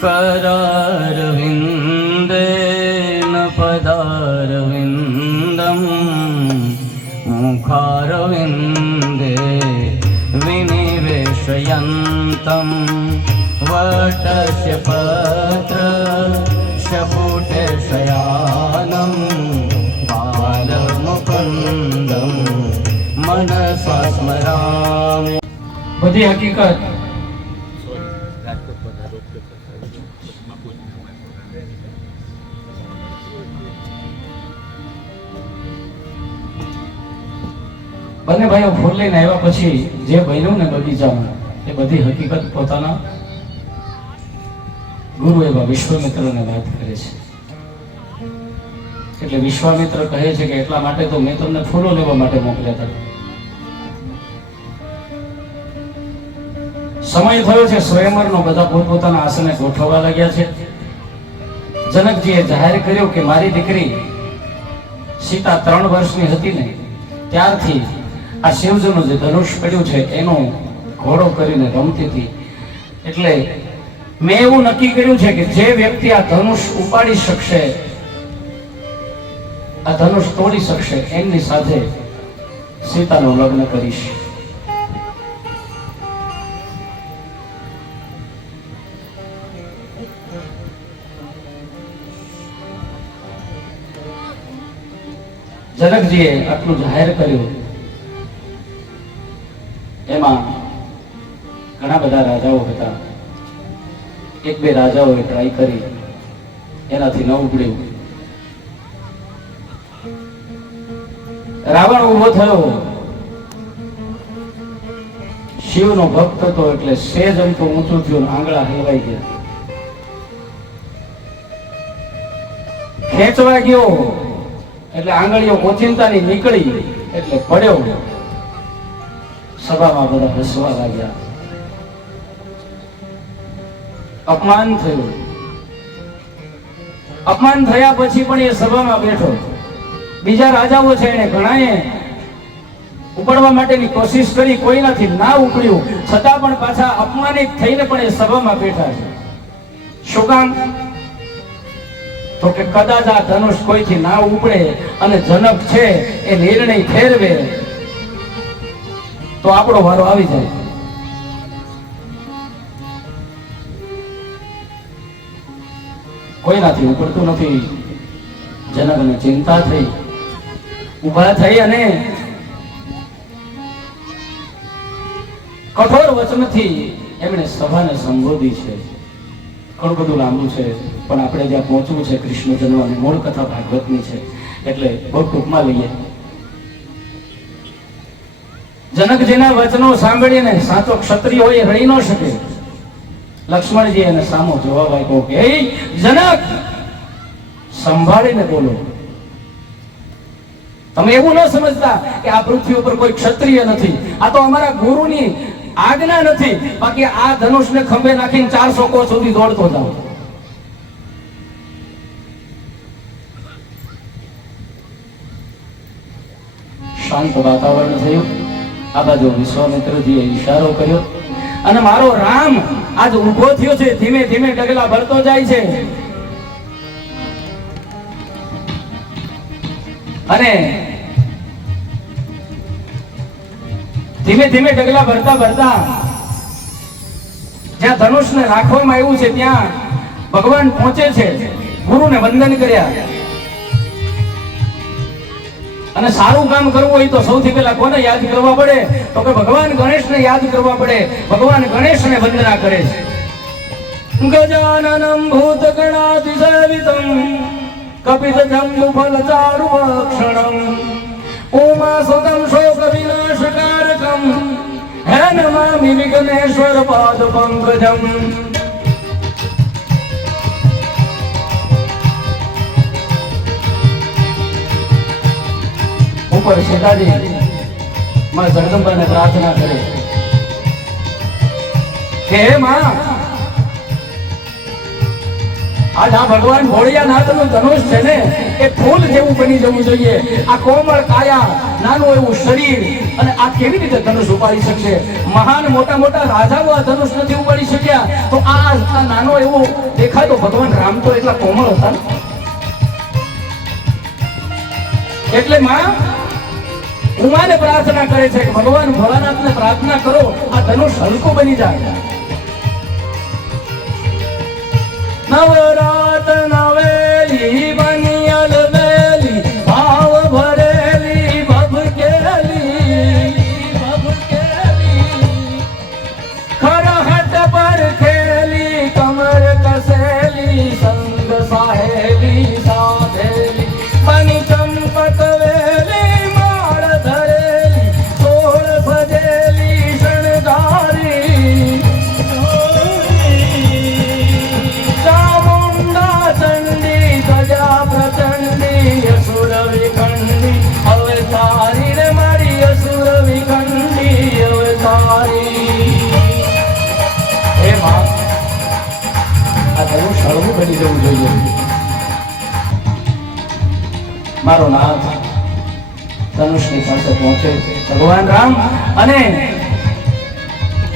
करारविन्देन पदारविन्दं मुखारविन्दे विनिवेशयन्तं वटस्य पत्रशपुटे शयानं बालमुकुन्दं मनसा स्मरामि। બધી હકીકત બંને ભાઈઓ ફૂલ લઈને આવ્યા પછી જે બન્યું ને બગીચામાં એ બધી હકીકત પોતાના ગુરુ એવા વિશ્વામિત્રને વાત કરે છે. એટલે વિશ્વામિત્ર કહે છે કે એટલા માટે તો મેં તમને ફૂલો લેવા માટે મોકલ્યા હતા. સમય થયો છે સ્વયંવરનો, બધા પોતપોતાના આસને ગોઠવવા લાગ્યા છે. જનકજીએ જાહેર કર્યું કે મારી દીકરી સીતા 3 વર્ષની હતી ને ત્યારથી આ શિવજીનું જે ધનુષ પડ્યું છે એનો ઘોડો કરીને રમતી હતી. એટલે મેં એવું નક્કી કર્યું છે કે જે વ્યક્તિ આ ધનુષ ઉપાડી શકશે, આ ધનુષ તોડી શકશે, એમની સાથે સીતાનું લગ્ન કરીશ. જનકજીએ આટલું જાહેર કર્યું. એમાં ઘણા બધા રાજાઓ હતા. 1-2 રાજાઓએ ટ્રાય કરી, એનાથી ન ઉપડ્યું. રાવણ ઉભો થયો. શિવનો ભક્ત હતો એટલે સેજ અમથું ઊંચું થયું, આંગળા હલવાઈ ગયા. ખેંચવા ગયો એટલે આંગળીઓ ઓચિંતાની નીકળી એટલે પડ્યો. સભામાં બધા હસવા લાગ્યા. અપમાન થયું. અપમાન થયા પછી પણ એ સભામાં બેઠો. બીજા રાજાઓ છે એને ઘણાએ ઉપડવા માટેની કોશિશ કરી, કોઈ નથી, ના ઉપડ્યું. છતાં પણ પાછા અપમાનિત થઈને પણ એ સભામાં બેઠા છે. શું કામ? તો કે કદાચ આ ધનુષ કોઈથી ના ઉપડે અને જનક છે એ નિર્ણય ફેરવે તો આપણો વારો આવી જાય. કોઈનાથી ઉપડતું નથી. જનકને ચિંતા થઈ. ઉભા થઈ અને કઠોર વચનથી એમણે સભાને સંબોધી છે. ઘણું બધું લાંબુ છે પણ આપણે જ્યાં પહોંચવું છે કૃષ્ણ જન્મની મૂળ કથા ભાગવતની છે એટલે બહુ ટૂંકમાં લઈએ. જનકજીના વચનો સાંભળીને સાચો ક્ષત્રિય હોય એ રહી ન શકે. લક્ષ્મણજી એને સામો જવાબ આપ્યો કે હે જનક, સંભાળીને બોલો. તમે એવું ન સમજતા કે આ પૃથ્વી ઉપર કોઈ ક્ષત્રિય નથી. આ તો અમારા ગુરુની આજ્ઞા નથી. બાકી આ ધનુષને ખંભે નાખીને 400 કોસ સુધી દોડતો જાવ. શાંત વાતાવરણ થયું. આ બાજુ વિશ્વામિત્રજીએ ઈશારો કર્યો અને મારો રામ આજ ઉભો થયો છે. ધીમે ધીમે ડગલા ભરતો જાય છે અને ધીમે ધીમે ડગલા ભરતા ભરતા જ્યાં ધનુષને રાખવામાં આવ્યું છે ત્યાં ભગવાન પહોંચે છે. ગુરુને વંદન કર્યા. અને સારું કામ કરવું હોય તો સૌથી પહેલા કોને યાદ કરવા પડે? તો કે ભગવાન ગણેશને યાદ કરવા પડે. ભગવાન ગણેશને વંદના કરે છે. ગજાનનમ ભૂતગણાતિસેવિતમ કપિત જંબુફલચારુભક્ષણમ ઉમાસુતમ શોક વિનાશકારકમ હે નમામિ વિઘ્નેશ્વર પાદ પંકજમ. ઉપર સીતાજી માં જગદંબાને પ્રાર્થના કરે કે હે માં, આજ આ ભગવાન ભોળિયાનાથનું ધનુષ છે ને એ ફૂલ જેવું બની જવું જોઈએ. આ કોમળ કાયા, નાનું એવું શરીર, અને આ કેવી રીતે ધનુષ ઉપાડી શકશે? મહાન મોટા મોટા રાજાઓ આ ધનુષ નથી ઉપાડી શક્યા, તો આ નાનો એવો દેખાતો ભગવાન રામ તો એટલા કોમળ હતા ને. એટલે માં ઉમાને પ્રાર્થના કરે છે કે ભગવાન ભોળાનાથને પ્રાર્થના કરો આ ધનુષ હલકું બની જાય. નવરાત નવેલી બની અલબેલી, ભાવ ભરેલી ભભકેલી, ખરહટ પર ખેલી, કમર કસેલી, સંગ સાહેલી સાધેલી, બની ચંપક વેલી, માળ ધરેલી, સોળ ભજેલી શણગારી, ચામુંડા ચંડી ગજા પ્રચંડી, અસુર વિખંડી અવતારી રે મારી, અસુર વિખંડી અવતારી. હે માં, આ ધનુષ હળવું બની જવું જોઈએ. મારો નાથ ધનુષની પાસે પહોંચે ભગવાન રામ અને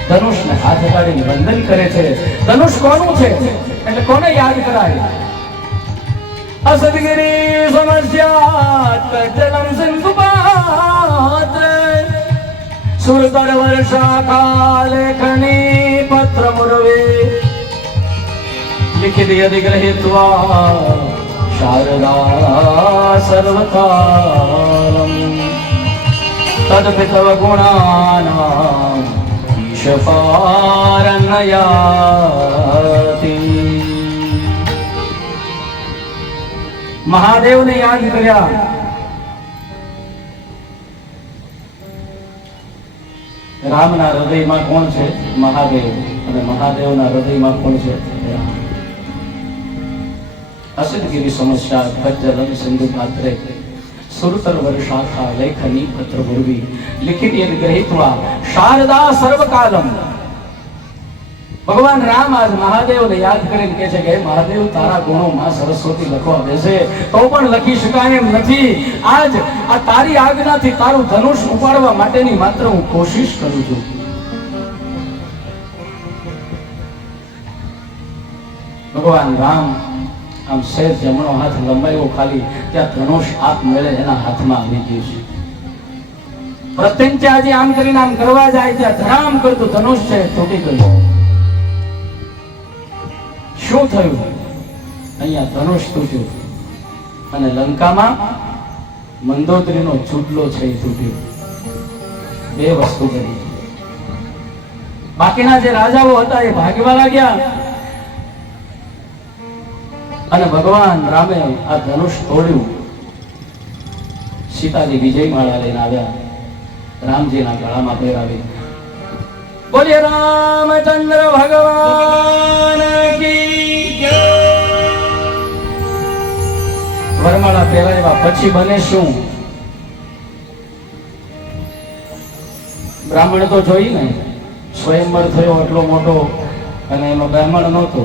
ધનુષને હાથ અડાડીને વંદન કરે છે. ધનુષ કોનું છે એટલે કોને યાદ કરાય? અસદગીરી સમસ્યા કટલમ સિંધુ પાત્ર, સુરતર વર્ષા લેખની પત્ર મુરવે, લિખિત યદિ ગ્રહિત્વા શારદા સર્વકાલમ, તદપિતવ ગુણાનામ ઈશપારણયાતિ. મહાદેવને યાદ કર્યા. રામના હૃદયમાં કોણ છે? મહાદેવ. અને મહાદેવના હૃદયમાં કોણ છે? રામ. અસિદ્ધગીરી સમસ્યા ભજ્જલમ સિંધુ પાત્રે, સુરતર વર્ષાખા લેખની પત્ર મુરવી, લિખિત યદ ગ્રહિત્વા શારદા સર્વકાલમ. ભગવાન રામ આજ મહાદેવને યાદ કરીને કહે છે કે મહાદેવ તારા ગુણો માં સરસ્વતી લખવા બેસે તો પણ લખી શકાય એમ નથી. આજ આ તારી આજ્ઞાથી તારું ધનુષ ઉપાડવા માટેની માત્ર હું કોશિશ કરું છું. ભગવાન રામ આમ શેર જમણો હાથ લંબાયો ખાલી ત્યાં ધનુષ આપ મેળે એના હાથમાં આવી ગયું છે. પ્રત્યંચાજી આમ કરીને આમ કરવા જાય ત્યાં ધરામ કરતું ધનુષ છે તૂટી ગયું. શું થયું? અહીંયા ધનુષ તૂટ્યું અને લંકામાં મંદોદરીનો ચૂડલો છે એ તૂટ્યો. બે વસ્તુ કરી. બાકીના જે રાજાઓ હતા એ ભાગવા લાગ્યા અને ભગવાન રામે આ ધનુષ તોડ્યું. સીતાજી વિજય માળા લઈને આવ્યા, રામજીના ગળામાં પહેરાવી. બોલીએ રામચંદ્ર ભગવાન કી જય. વરમાળા પહેરાવ્યા પછી બને શું? બ્રાહ્મણ તો જોઈ ને, સ્વયંવર થયો એટલો મોટો અને એમાં બ્રાહ્મણ નહોતો.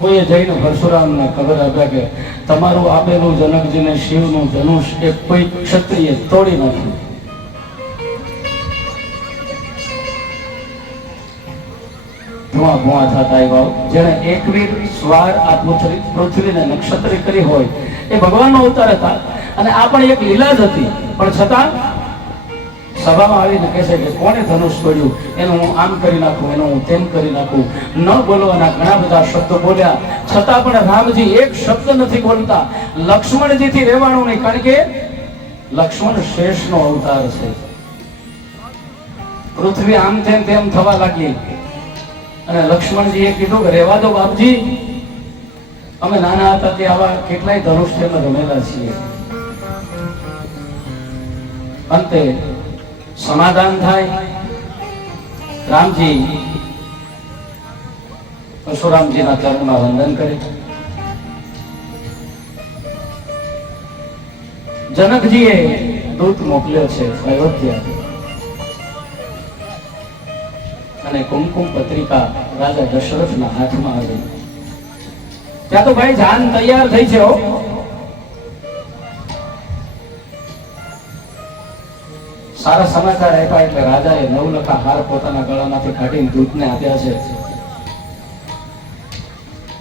કોઈએ જઈને પરશુરામને ખબર આપ્યા કે તમારું આપેલું જનકજીને શિવનું ધનુષ એ કોઈ ક્ષત્રિય તોડી નાખ્યું. ધુઆ ધુઆ થતા આવ્યા. જેને એકવીર સ્વાર આ પૃથ્વીને નક્ષત્રી કરી હોય એ ભગવાનનો અવતાર હતા અને આ પણ એક લીલા જ હતી. પણ છતાં સભામાં આવીને કહે છે કે કોણે ધનુષ તોડ્યું, એનું હું આમ કરી નાખું, એનું હું તેમ કરી નાખું. ન બોલવાના ઘણા બધા શબ્દો બોલ્યા છતાં પણ રામજી એક શબ્દ નથી બોલતા. લક્ષ્મણજીથી રહેવાનું નહીં, કારણ કે લક્ષ્મણ શેષનો અવતાર છે. પૃથ્વી આમ તેમ થવા લાગી અને લક્ષ્મણજીએ કીધું કે રહેવા દો બાપજી, અમે નાના હતા તે આવા કેટલાય ધનુષ અમે રમેલા છીએ. અંતે સમાધાન થાય. રામજી પરશુરામજીના ચરણમાં વંદન કરે. જનકજીએ દૂત મોકલ્યો છે અયોધ્યા અને કુમકુમ પત્રિકા રાજા દશરથના હાથમાં આવી. ત્યાં તો ભાઈ જાન તૈયાર થઈ છે હો. સારા સમાચાર આપ્યા એટલે રાજાએ નવલખા હાર પોતાના ગળામાંથી કાઢીને દૂતને આપ્યા છે.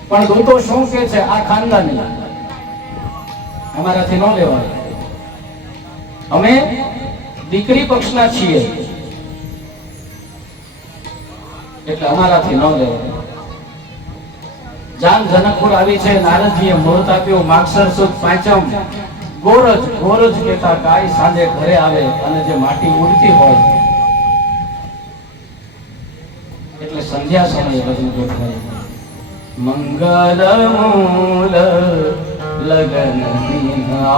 પણ દૂતો શું કે છે, આ ખાનદાની અમારાથી ન લેવાય, અમે દીકરી પક્ષના છીએ એટલે અમારાથી ન લેવાય. જાન જનકપુર આવી છે. નારદજીએ મુહૂર્ત આપ્યું માગસર સુદ પાંચમ. ગોરજ ગોરજ કહેતા ગાય સાંજે ઘરે આવે અને જે માટી ઉડતી હોય એટલે સંધ્યા સમયે લગ્ન ગોઠવાય. મંગલ મૂલ લગન દિના,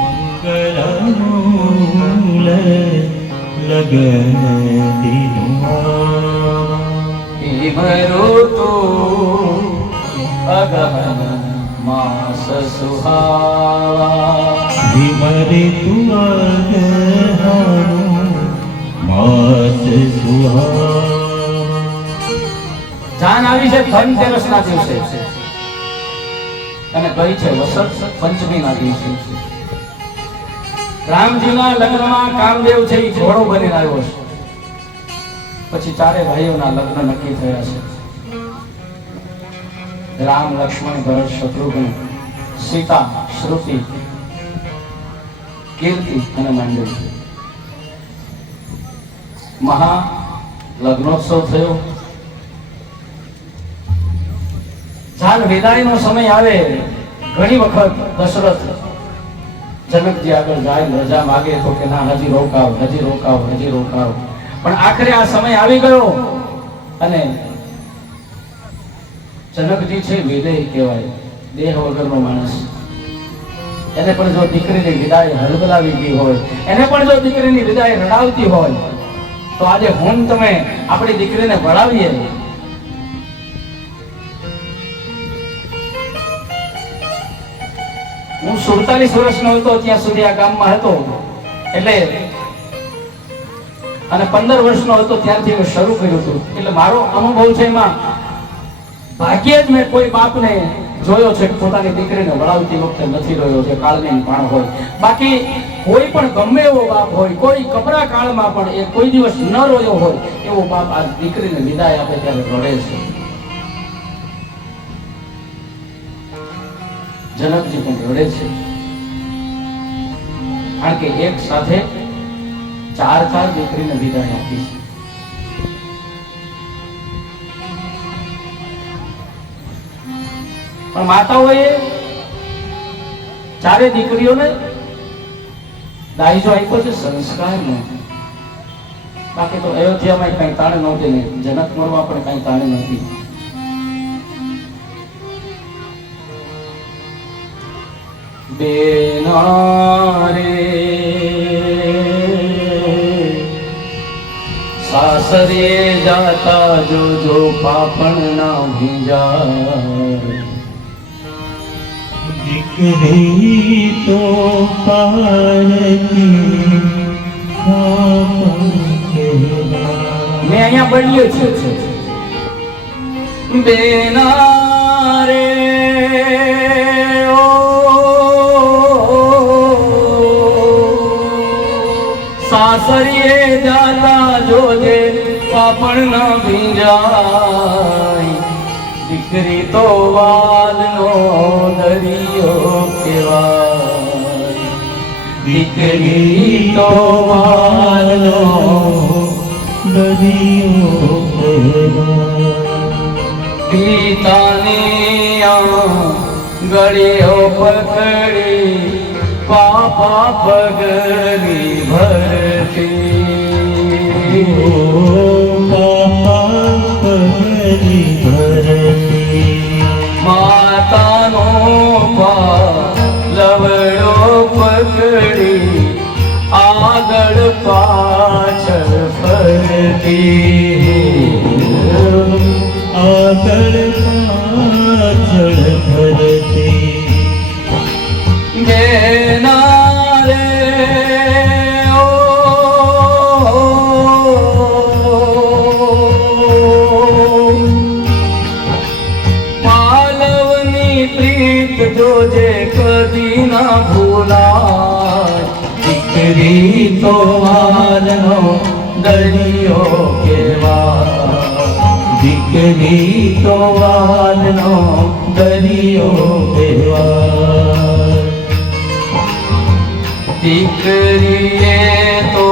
મંગલ મૂલ લગન દિના, ઋતુ અગહન માસ સુહાવા, વિમરિતુ અગહન માસ સુહાવા. જાન આવી છે ધનતેરસ ના દિવસે અને ગઈ છે વસંત પંચમી ના દિવસે. રામજીના લગ્નમાં કામદેવ છે એ ઘોડો બનીને આવ્યો છે. પછી ચારે ભાઈઓના લગ્ન નક્કી થયા છે. રામ, લક્ષ્મણ, ભરત, શત્રુઘ્ન, સીતા, શ્રુતિ, કીર્તિ અને માંડવી. મહા લગ્નોત્સવ થયો. જાન વિદાયનો સમય આવે, ઘણી વખત દશરથ જનકજી આગળ જાય, રજા માગે તો કે ના હજી રોકાવ, હજી રોકાવ, હજી રોકાવ. પણ આખરે આ સમય આવી ગયો અને જનકજી છે વિદેહ કહેવાય, દેહ વગરનો માણસ. એને પણ જો દીકરીની વિદાય હળબલાવી ગઈ હોય, એને પણ જો દીકરીની વિદાય રડાવતી હોય તો આજે હું તમે આપણી દીકરીને વળાવીએ. હું 47 વર્ષનો હતો ત્યાં સુધી આ ગામમાં હતો એટલે અને 15 વર્ષનો હતો ત્યારથી મેં શરૂ કર્યું હતું. એટલે મારો અનુભવ છે એમાં ભાગ્યે જ મેં કોઈ બાપને જોયો છે કે પોતાની દીકરીને વળાવતી વખતે નથી રહ્યો છે, કાળની પાણ હોય. બાકી કોઈ પણ ગમે એવો બાપ હોય, કોઈ કપરા કાળમાં પણ એ કોઈ દિવસ ન રોયો હોય એવો બાપ આ દીકરીને વિદાય આપે ત્યારે રડે છે. જનકજી પણ રડે છે કારણ કે એક સાથે ચાર દીકરીને વિદાય આપી છે. પણ માતાઓએ ચારે દીકરીઓને દાયજો આપ્યો છે સંસ્કારનો. બાકી તો અયોધ્યામાં કઈ તાણ નહોતી ને જનકપુરમાં પણ કઈ તાણ નહોતી. બેનારે સાસરે જાતા જો પાપણ ના ભીંજાય, દીકરી તો પારકી મેં અહીંયા બન્યો છે બેનારે સાસરીએ જાતા જોજે પાપણ ના ભીંજાય, દીકરી તો વાલનો દરિયો કહેવાય, દીકરી તો વાલનો દરિયો કહેવાય. પિતાની ગળીઓ પકડી પાપા પગલી ભરતી, પાપા પગલી ભરતી. માતાનો લવડો પકડી આગળ પાછળ ફરતી, આગળ પાછળ ફરતી. બેનારે ભૂલાય. દીકરી તો વાલનો દરિયો કહેવાય. દીકરી તો વાલનો દરિયો કહેવાય. દીકરીએ તો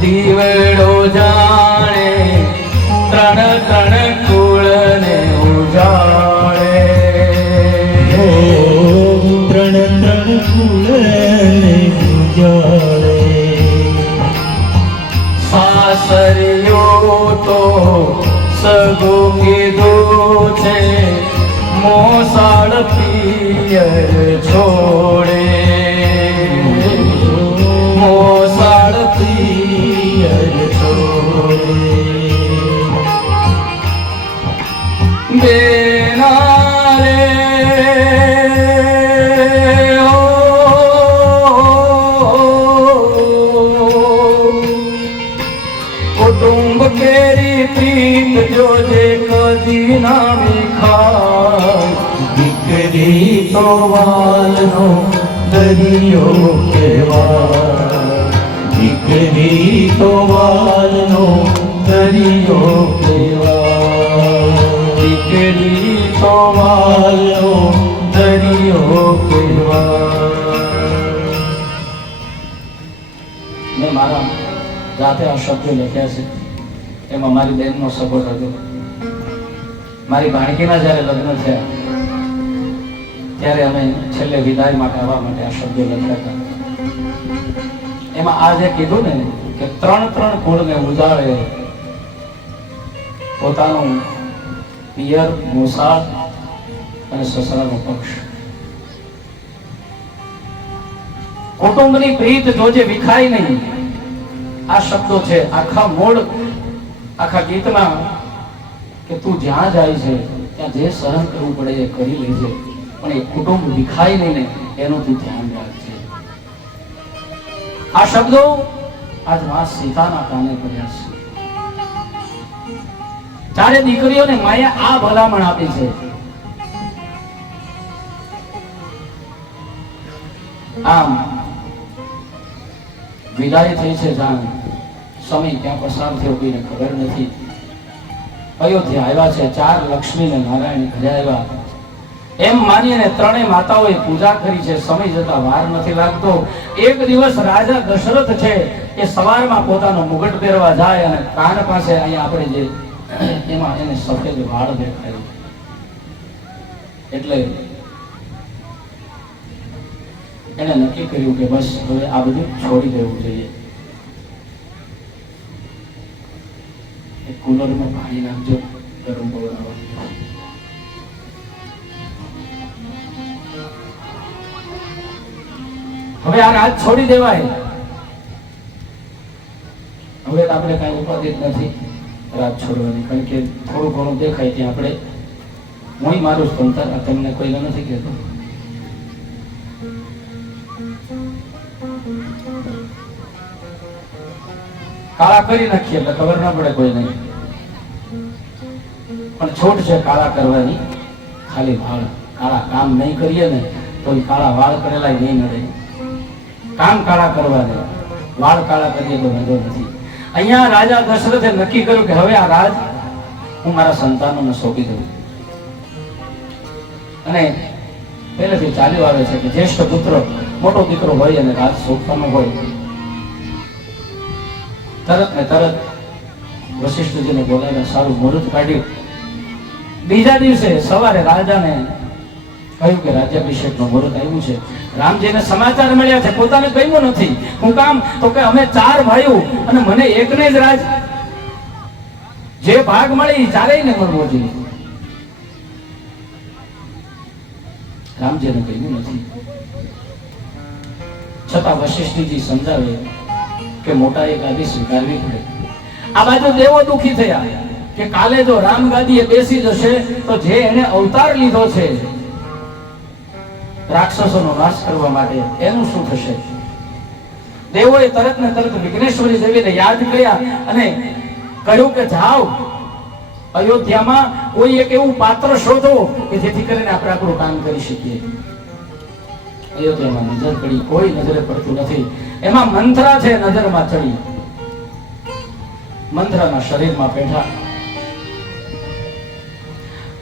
દીવડો જાણે ત્રણ ત્રણ કુળને ઉજાળે. ત્રણ ત્રણ કુળને ઉજાળે. સાસરિયો તો સગો કીધું છે મોસાળ પિયર છોડે. મોસાળ પિયર છોડે. બેના રે કુટુંબ કેરી પ્રીત જોજે કદી ના વિખાય. દીકરી તો વાલનો દરિયો કહેવાય. દીકરી તો વાલનો દરિયો કહેવાય. દીકરી તો વાલનો દરિયો કહેવાય. મેં મારા જાતે આ શબ્દો લખ્યા છે. એમાં મારી બહેનનો સપોર્ટ હતો. મારી ભાણકીના જ્યારે લગ્ન થયા ત્યારે અમે છેલ્લે વિદાયમાં ગાવા માટે આ શબ્દો લખ્યા હતા. એમાં આ જે કીધું ને કે ત્રણ ત્રણ કુળને ઉજાળે પોતાનું પિયર, મોસાળ અને સસરાનો પક્ષ. કુટુંબની પ્રીત જોજે વિખાય નહીં. આ શબ્દો છે આખા મૂળ આખા ગીતના કે તું જ્યાં જાય છે ત્યાં જે સહન કરવું પડે એ કરી લેજે, પણ એ કુટુંબ વિખાય નહીં ને એનું તું ધ્યાન રાખજે. આ શબ્દો આજ માં સીતાના કાને પડ્યા છે. ચારે દીકરીઓને માયા આ ભલામણ આપી છે. આમ વિદાય થઈ છે જાણ. સમય ક્યાં પસાર થયો કોઈને ખબર નથી. અયોધ્યા આવ્યા છે. 4 લક્ષ્મી ને નારાયણ ઘરે આવ્યા. એમ માનીને ત્રણેય માતાઓએ પૂજા કરી છે. સમય જતા વાર નથી લાગતો. એક દિવસ રાજા દશરથ છે એ સવારમાં પોતાનો મુગટ પહેરવા જાય અને કાન પાસે અહીંયા આપણે જે એમાં એને સફેદ વાળ દેખાય. એટલે એને નક્કી કર્યું કે બસ હવે આ બધું છોડી દેવું જોઈએ. કુલરમાં પાણી નાખજો, ગરમ પવન આવે. હવે આ રાત છોડી દેવાય. હવે આપણે કઈ ઉપાધિ જ નથી રાત છોડવાની, કારણ કે થોડું ઘણું દેખાય ત્યાં આપણે હું મારું સંતાન તમને કોઈને નથી કહેતો. કાળા કરી નાખીએ એટલે ખબર ના પડે કોઈ નહીં, પણ છોટ છે કાળા કરવાની. ખાલી વાળ કાળા કામ નહીં કરીએ ને તો કાળા વાળ કરેલા નહીં નડે. કામ કાળા કરવાને, વાળ કાળા કરીએ તો વાંધો નથી. અહીંયા રાજા દશરથે નક્કી કર્યું કે હવે આ રાજ હું મારા સંતાનોને સોંપી દઉં. અને પહેલેથી ચાલ્યું આવે છે કે જ્યેષ્ઠ પુત્ર મોટો દીકરો હોય અને રાજ સોંપવાનો હોય, તરત ને તરત વશિષ્ઠજીને બોલાવીને સારું મુહૂર્ત કાઢ્યું. બીજા દિવસે સવારે રાજાને કહ્યું કે રાજ્યાભિષેકનું મુહૂર્ત આવ્યું છે. રામજીને સમાચાર મળ્યા છે, પોતાને કહ્યું નથી. હું કામ તો કે અમે 4 ભાઈઓ અને મને એકને જ રાજ, જે ભાગ મળે એ ચારેયને મળવો જોઈએ. રામજીને કહ્યું નથી. છતાં વશિષ્ઠજી સમજાવે કે મોટા એક ગાદી સ્વીકારવી પડે. આ બાજુ દેવો દુખી થયા કે કાલે જો રામ ગાદીએ બેસી જશે તો જે એને અવતાર લીધો છે રાક્ષસોનો નાશ કરવા માટે, એનું શું થશે? દેવોએ તરત ને તરત વિઘ્નેશ્વરી દેવીને યાદ કર્યા અને કહ્યું કે જાઓ અયોધ્યામાં કોઈ એક એવું પાત્ર શોધો કે જેથી કરીને આપણે આપણું કામ કરી શકીએ. અયોધ્યામાં નજર પડી, કોઈ નજરે પડતું નથી. એમાં મંથરા છે નજરમાં ચડી. મંથરાના શરીરમાં બેઠા.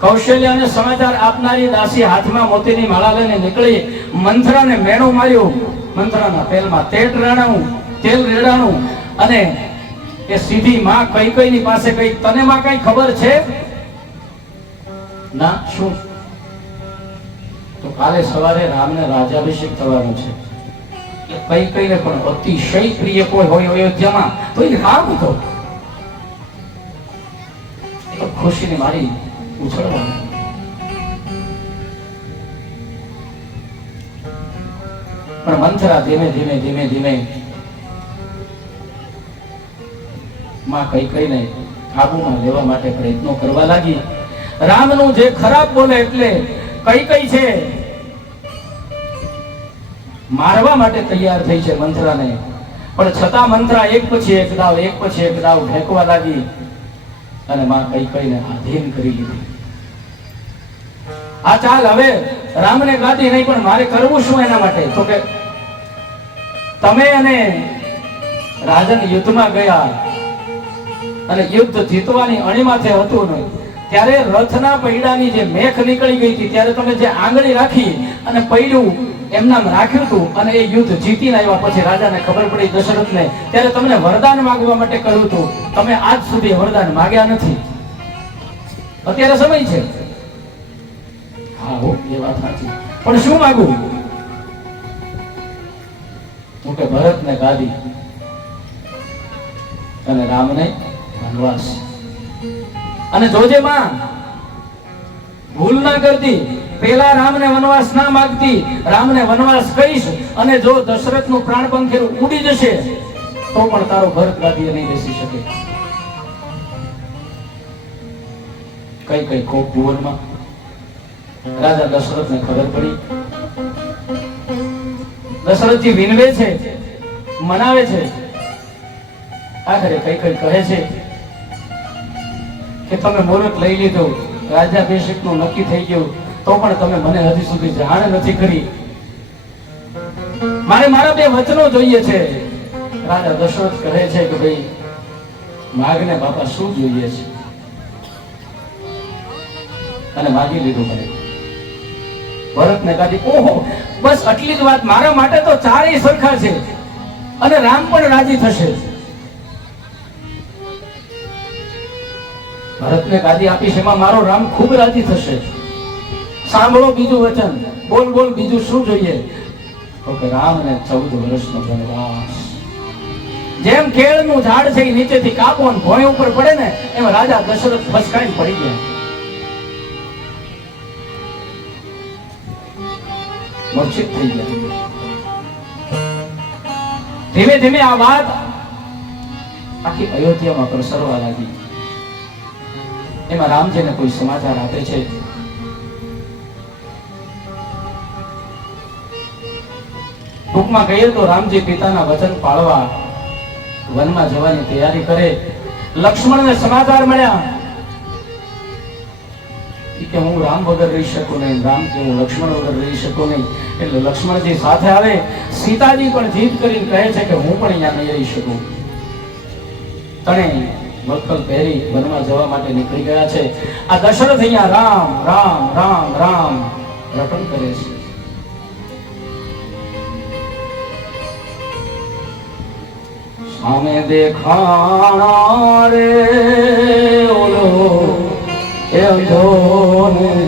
કૌશલ્યાને સમાચાર આપનારી દાસી હાથમાં મોતીની માળા લઈને નીકળી. મંથરાને મેણું માર્યું. મંથરાના તેલમાં તેલ રેડાણું અને એ સીધી માં કૈકેયીની પાસે ગઈ. તને માં કઈ ખબર છે? ના. શું? તો કાલે સવારે રામને રાજ્યાભિષેક થવાનો છે. કૈકેયીને પણ અતિશય પ્રિય કોઈ હોય અયોધ્યામાં તો એ રામ હતો. ખુશીની મારી ઉછળવાની. પણ મંથરા ધીમે ધીમે માં કૈકેયીને કાબુમાં લેવા માટે પ્રયત્નો કરવા લાગી. રામનું જે ખરાબ બોલે એટલે કૈકેયી છે મારવા માટે તૈયાર થઈ છે મંથરાને. પણ છતાં મંથરા એક પછી એક દાવ ફેંકવા લાગી અને માં કૈકેયીને આધીન કરી લીધી. આ ચાલ હવે રામને ગાદી નહીં, પણ મારે કરવું શું એના માટે? તો કે તમે અને રાજન યુદ્ધમાં ગયા અને યુદ્ધ જીતવાની અણીમાથે હતું નહીં, ત્યારે રથના પૈડાની જે મેખ નીકળી ગઈ હતી, ત્યારે તમે જે આંગળી રાખી અને પૈડું એમનામ રાખ્યું હતું અને એ યુદ્ધ જીતીને આવ્યા પછી રાજાને ખબર પડી દશરથને, ત્યારે તમને વરદાન માંગવા માટે કહ્યું હતું. તમે આજ સુધી વરદાન માંગ્યા નથી. અત્યારે સમય છે. હા હો, એ વાત સાચી. પણ શું માંગવું? તો કે ભરતને ગાદી અને રામને વનવાસ. અને જોજે માં ભૂલ ના કરતી, પેલા રામને વનવાસ ના માંગતી. રામને વનવાસ કહીશ અને જો દશરથનું પ્રાણ પંખેરું ઉડી જશે તો પણ તારો ભરત ગાદીએ નહીં બેસી શકે. કઈ કોપ ભુવનમાં રાજા દશરથને ખબર પડી. દશરથજી વિનવે છે, મનાવે છે. આખરે કઈ કહે છે કે તમે મુહૂર્ત લઈ લીધું, રાજ્યાભિષેકનું નક્કી થઈ ગયું, તો પણ તમે મને હજી સુધી જાણ નથી કરી. મારે મારા બે વચનો જોઈએ છે. રાજા દશરથ કહે છે કે ભાઈ માગને બાપા શું જોઈએ છે? અને માગી લીધું મને. ભરતને ગાદી. ઓહો, બસ આટલી જ વાત. મારા માટે તો ચારેય સરખા છે અને રામ પણ રાજી થશે. ભરતને ગાદી આપીશ એમાં મારો રામ ખૂબ રાજી થશે. સાંભળો બીજું વચન. બોલ બીજું શું જોઈએ? તો કે રામને 14 વર્ષનો વનવાસ. જેમ કેળનું ઝાડ છે નીચેથી કાપો અને ભોંય ઉપર પડે ને, એમ રાજા દશરથ ફસકાઈને પડી ગયા. મૂર્છિત થઈ ગયા. ધીમે ધીમે આ વાત આખી અયોધ્યામાં પ્રસરવા લાગી. એમાં રામજીને કોઈ સમાચાર આપે છે. ટૂંકમાં કહીએ તો રામજી પિતાના વચન પાળવા વનમાં જવાની તૈયારી કરે. લક્ષ્મણને સમાચાર મળ્યા કે હું રામ વગર રહી શકું નહીં, રામ કે હું લક્ષ્મણ વગર રહી શકું નહીં. એટલે લક્ષ્મણજી સાથે આવે. સીતાજી પણ જીદ કરીને કહે છે કે હું પણ અહીંયા નહીં રહી શકું. તને મક્કલ પહેરી વનમાં જવા માટે નીકળી ગયા છે. આ દશરથ અહીંયા રામ રામ રામ રામ રટણ કરે છે. સામે દેખાણા રે ઓલો એ અંધોની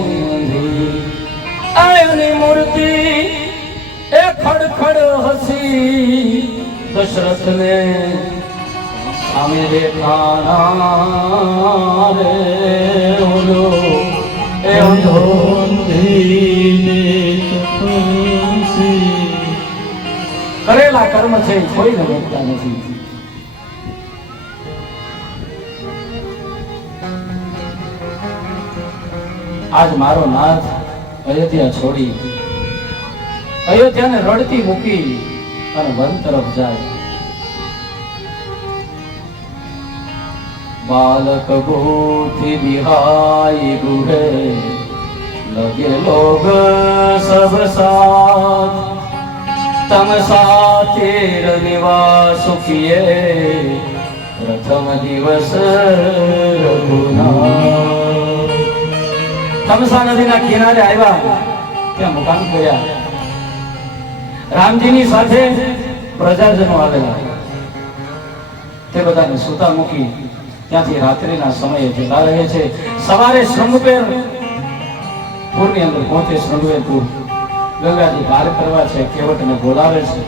આયની મૂર્તિ એ ખડખડ હસી દશરથને સામે દેખાણા રે ઓલો એ અંધોની કરેલા કર્મ છે કોઈને રોકતા નથી. આજ મારો નાથ અયોધ્યા છોડી અયોધ્યાને રડતી મૂકી અને વન તરફ જાય. બાલક બુદ્ધિ બિહાઈ ગુહે લગે લોગ સબ સાથ તમ સાચેર નિવાસ કિએ પ્રથમ દિવસ રઘુનાથ. તમસા નદીના કિનારે આવ્યા, ત્યાં મુકામ કર્યા. રામજીની સાથે પ્રજાજનો આવેલા, તે બધાને સૂતા મૂકી ત્યાંથી રાત્રિના સમયે જતા રહે છે. સવારે શૃંગપેર પૂરની અંદર પહોંચે. શૃંગપેર પૂર ગંગાજી પાર કરવા છે. કેવટને બોલાવે છે.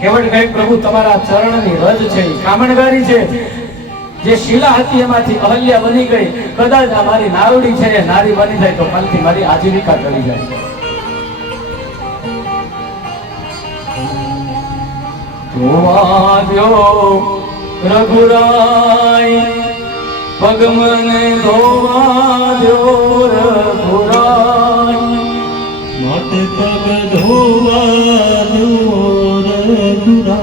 કેવટ કહે, પ્રભુ તમારા ચરણની રજ છે, કામણગારી છે. જે શિલા હતી એમાંથી અહલ્યા બની ગઈ. કદાચ આ મારી નાવડી છે એ નારી બની જાય તો કાલથી મારી આજીવિકા ટળી જાય. ધોવા દ્યો રઘુરાય, પગ મને ધોવા દ્યો રઘુરાય. મત પગ ધોવા દો રઘુરાયજી.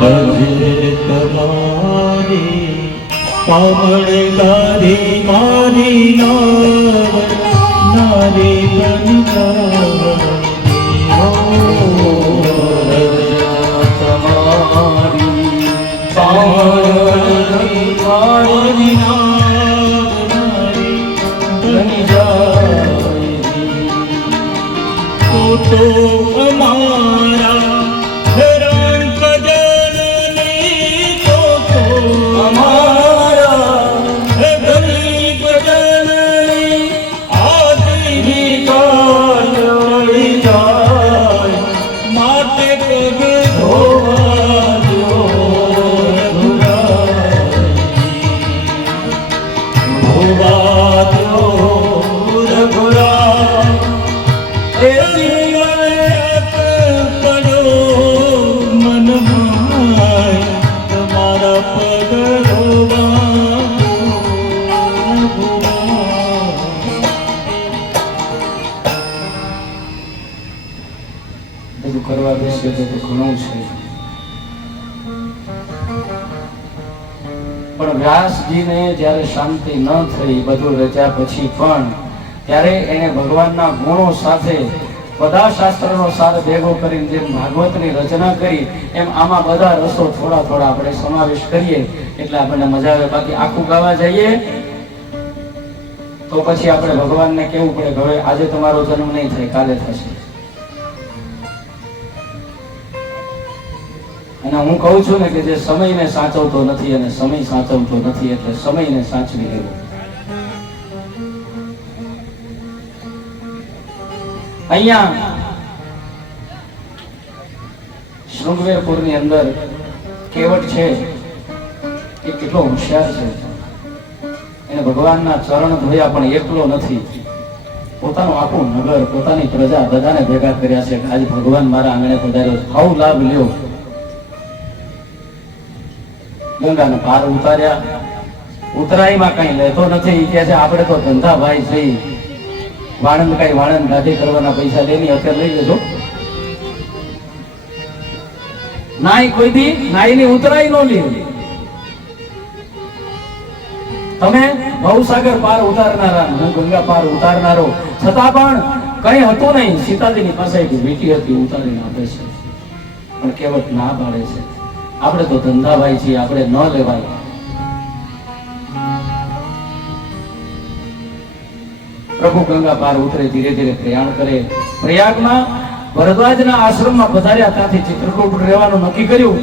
ભજે તમારી પામણગારી મારી નારી બની તમારી પામણગારી મારી નારી બની જાય. તો અમારા હેરાન ભજનની તો અમારા ગરીબ જનની આજીવિકા ટળી જાય. માટે પગ ધોવા દો રઘુરાયજી. ધોવા દો રઘુરાય. એ જીવન પડો મનમાં તમારા પગ ધોવા બધું કરવા બેસીએ તો ઘણું છે. પણ વ્યાસજીને જ્યારે શાંતિ ન થઈ બધું રચ્યા પછી પણ, ત્યારે એને ભગવાનના ગુણો સાથે બધા શાસ્ત્રનો સાર ભેગો કરીને જેમ ભાગવતની રચના કરી એમ આમાં બધા રસો થોડા થોડા આપણે સમાવેશ કરીએ એટલે આપણને મજા આવે. બાકી આખું ગાવા જઈએ તો પછી આપણે ભગવાનને કેવું પડે કે હવે આજે તમારો જન્મ નહીં થાય, કાલે થશે. અને હું કહું છું ને કે જે સમયને સાચવતો નથી અને સમય સાચવતો નથી, એટલે સમયને સાચવી લેવો. અહીંયા શૃંગવેરપુરની અંદર કેવટ છે એ કેટલો હોશિયાર છે. એને ભગવાનના ચરણ ધોયા પણ એકલો નથી, પોતાનું આખું નગર, પોતાની પ્રજા બધાને ભેગા કર્યા છે કે આજે ભગવાન મારા આંગણે પધાર્યો છે, આવો લાભ લ્યો. ગંગાને પાર ઉતાર્યા. ઉતરાઈમાં કઈ લેતો નથી. કે છે આપણે તો ધંધાભાઈ થઈ, વાણંદ કઈ વાણંદ ગાડી કરવાના પૈસા લેની અત્યારે લઈ લેજો. નાઈ કોઈ દી નાઈ ની ઉતરાઈ નો લે. તમે ભવસાગર પાર ઉતારનારા, હું ગંગા પાર ઉતારનારો, છતાં પણ કઈ હતું નહીં. સીતાજીની પાસે એક વીટી હતી, ઉતારીને આપે છે. પણ કેવટ ના પાડે છે. આપણે તો ધંધાભાઈ છીએ, આપણે ન લેવાય. પ્રભુ ગંગા પાર ઉતરે, ધીરે ધીરે પ્રયાણ કરે. પ્રયાગમાં ભરદ્વાજના આશ્રમમાં પધાર્યા. ત્યાંથી ચિત્રકૂટ રહેવાનું નક્કી કર્યું.